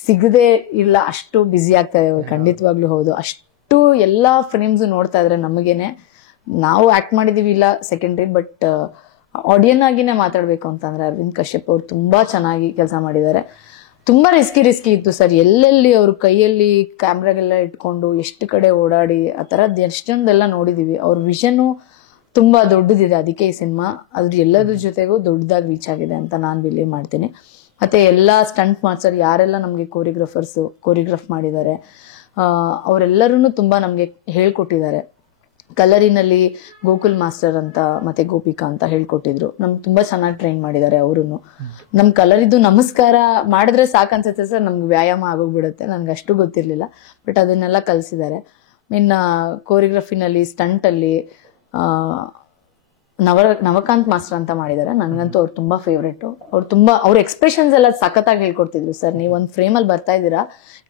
ಸಿಗದೆ ಇಲ್ಲ, ಅಷ್ಟು ಬ್ಯುಸಿ ಆಗ್ತಾ ಇದ್ದಾರೆ. ಖಂಡಿತವಾಗ್ಲೂ ಹೌದು, ಅಷ್ಟು ಎಲ್ಲಾ ಫಿಲ್ಮ್ಸ್ ನೋಡ್ತಾ ಇದ್ರೆ ನಮಗೇನೆ, ನಾವು ಆಕ್ಟ್ ಮಾಡಿದೀವಿ ಇಲ್ಲ ಸೆಕೆಂಡ್ರಿ, ಬಟ್ ಆಡಿಯನ್ ಆಗಿನೇ ಮಾತಾಡ್ಬೇಕು ಅಂತಂದ್ರೆ ಅರವಿಂದ್ ಕಶ್ಯಪ್ ಅವ್ರು ತುಂಬಾ ಚೆನ್ನಾಗಿ ಕೆಲಸ ಮಾಡಿದ್ದಾರೆ. ತುಂಬಾ ರಿಸ್ಕಿ ಇತ್ತು ಸರ್, ಎಲ್ಲೆಲ್ಲಿ ಅವ್ರ ಕೈಯಲ್ಲಿ ಕ್ಯಾಮ್ರಾಗೆಲ್ಲ ಇಟ್ಕೊಂಡು ಎಷ್ಟು ಕಡೆ ಓಡಾಡಿ ಆ ತರದ್ ಎಷ್ಟೊಂದೆಲ್ಲ ನೋಡಿದೀವಿ. ಅವ್ರ ವಿಷನ್ ತುಂಬಾ ದೊಡ್ಡದಿದೆ, ಅದಕ್ಕೆ ಈ ಸಿನಿಮಾ ಅದ್ರ ಎಲ್ಲದ್ರ ಜೊತೆಗೂ ದೊಡ್ಡದಾಗಿ ರೀಚ್ ಆಗಿದೆ ಅಂತ ನಾನು ಬಿಲೀವ್ ಮಾಡ್ತೀನಿ. ಮತ್ತೆ ಎಲ್ಲಾ ಸ್ಟಂಟ್ ಮಾಸ್ಟರ್ ಯಾರೆಲ್ಲ ನಮ್ಗೆ ಕೋರಿಯೋಗ್ರಾಫ್ ಮಾಡಿದ್ದಾರೆ ಅವರೆಲ್ಲರೂ ತುಂಬಾ ನಮ್ಗೆ ಹೇಳ್ಕೊಟ್ಟಿದ್ದಾರೆ. ಕಲರಿನಲ್ಲಿ ಗೋಕುಲ್ ಮಾಸ್ಟರ್ ಅಂತ ಮತ್ತೆ ಗೋಪಿಕಾ ಅಂತ ಹೇಳ್ಕೊಟ್ಟಿದ್ರು, ನಮ್ಗೆ ತುಂಬಾ ಚೆನ್ನಾಗಿ ಟ್ರೈನ್ ಮಾಡಿದ್ದಾರೆ ಅವರು. ನಮ್ ಕಲರಿದ್ದು ನಮಸ್ಕಾರ ಮಾಡಿದ್ರೆ ಸಾಕನ್ಸುತ್ತೆ ಸರ್, ನಮ್ಗೆ ವ್ಯಾಯಾಮ ಆಗೋಗ್ಬಿಡುತ್ತೆ. ನನ್ಗೆ ಅಷ್ಟು ಗೊತ್ತಿರ್ಲಿಲ್ಲ, ಬಟ್ ಅದನ್ನೆಲ್ಲ ಕಲಿಸಿದ್ದಾರೆ. ಇನ್ನ ಕೋರಿಯೋಗ್ರಫಿನಲ್ಲಿ ಸ್ಟಂಟ್ ಅಲ್ಲಿ ನವಕಾಂತ್ ಮಾಸ್ಟರ್ ಅಂತ ಮಾಡಿದ್ದಾರೆ. ನನ್ಗಂತೂ ಅವ್ರು ತುಂಬಾ ಫೇವ್ರೇಟ್. ಅವ್ರ ಎಕ್ಸ್ಪ್ರೆಷನ್ಸ್ ಎಲ್ಲ ಸಖತ್ತಾಗಿ ಹೇಳ್ಕೊಡ್ತಿದ್ರು ಸರ್. ನೀವು ಒಂದ್ ಫ್ರೇಮ್ ಅಲ್ಲಿ ಬರ್ತಾ ಇದ್ದೀರಾ,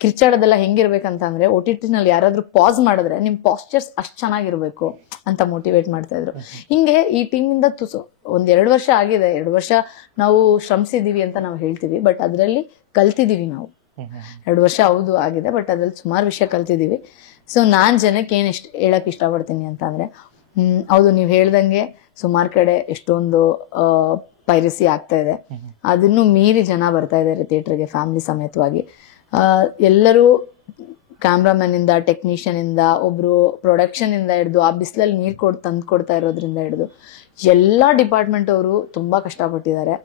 ಕಿರ್ಚಾಡೋದೆಲ್ಲ ಹೆಂಗಿರ್ಬೇಕಂತ ಅಂದ್ರೆ OTT ನಲ್ಲಿ ಯಾರಾದ್ರೂ ಪಾಸ್ ಮಾಡಿದ್ರೆ ನಿಮ್ ಪಾಸ್ಚರ್ಸ್ ಅಷ್ಟ್ ಚೆನ್ನಾಗಿರ್ಬೇಕು ಅಂತ ಮೋಟಿವೇಟ್ ಮಾಡ್ತಾ ಇದ್ರು. ಹಿಂಗೆ ಈ ಟೀಮ್ ಇಂದ ಒಂದ್ 2 ವರ್ಷ ಆಗಿದೆ, 2 ವರ್ಷ ನಾವು ಶ್ರಮಿಸಿದೀವಿ ಅಂತ ನಾವು ಹೇಳ್ತೀವಿ, ಬಟ್ ಅದ್ರಲ್ಲಿ ಕಲ್ತಿದೀವಿ ನಾವು. 2 ವರ್ಷ ಹೌದು ಆಗಿದೆ, ಬಟ್ ಅದ್ರಲ್ಲಿ ಸುಮಾರು ವಿಷಯ ಕಲ್ತಿದೀವಿ. ಸೊ ನಾನ್ ಜನಕ್ಕೆ ಏನ್ ಹೇಳಕ್ ಇಷ್ಟಪಡ್ತೀನಿ ಅಂತ ಅಂದ್ರೆ, ಹೌದು ನೀವ್ ಹೇಳ್ದಂಗೆ ಸುಮಾರು ಕಡೆ ಎಷ್ಟೊಂದು ಪೈರಸಿ ಆಗ್ತಾ ಇದೆ, ಅದನ್ನು ಮೀರಿ ಜನ ಬರ್ತಾ ಇದಾರೆ ಥಿಯೇಟರ್ಗೆ ಫ್ಯಾಮಿಲಿ ಸಮೇತವಾಗಿ. ಎಲ್ಲರೂ ಕ್ಯಾಮ್ರಾಮನ್ ಇಂದ, ಟೆಕ್ನಿಷಿಯನ್ ಇಂದ, ಒಬ್ರು ಪ್ರೊಡಕ್ಷನ್ ಇಂದ ಹಿಡಿದು, ಆ ಬಿಸಿಲಲ್ಲಿ ನೀರು ತಂದು ಕೊಡ್ತಾ ಇರೋದ್ರಿಂದ ಹಿಡಿದು ಎಲ್ಲಾ ಡಿಪಾರ್ಟ್ಮೆಂಟ್ ಅವರು ತುಂಬಾ ಕಷ್ಟಪಟ್ಟಿದ್ದಾರೆ,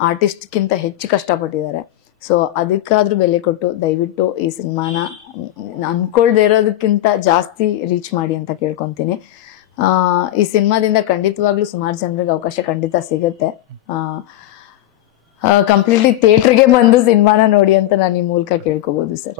ಆರ್ಟಿಸ್ಟ್ಗಿಂತ ಹೆಚ್ಚು ಕಷ್ಟಪಟ್ಟಿದ್ದಾರೆ. ಸೊ ಅದಕ್ಕಾದ್ರೂ ಬೆಲೆ ಕೊಟ್ಟು ದಯವಿಟ್ಟು ಈ ಸಿನಿಮಾನ ಅನ್ಕೊಳ್ದೇ ಇರೋದಕ್ಕಿಂತ ಜಾಸ್ತಿ ರೀಚ್ ಮಾಡಿ ಅಂತ ಕೇಳ್ಕೊಂತೀನಿ. ಈ ಸಿನಿಮಾದಿಂದ ಖಂಡಿತವಾಗ್ಲೂ ಸುಮಾರು ಜನರಿಗೆ ಅವಕಾಶ ಖಂಡಿತ ಸಿಗುತ್ತೆ. ಕಂಪ್ಲೀಟ್ಲಿ ಥಿಯೇಟರ್ಗೆ ಬಂದು ಸಿನಿಮಾನ ನೋಡಿ ಅಂತ ನಾನು ಈ ಮೂಲಕ ಕೇಳ್ಕೋಬಹುದು ಸರ್.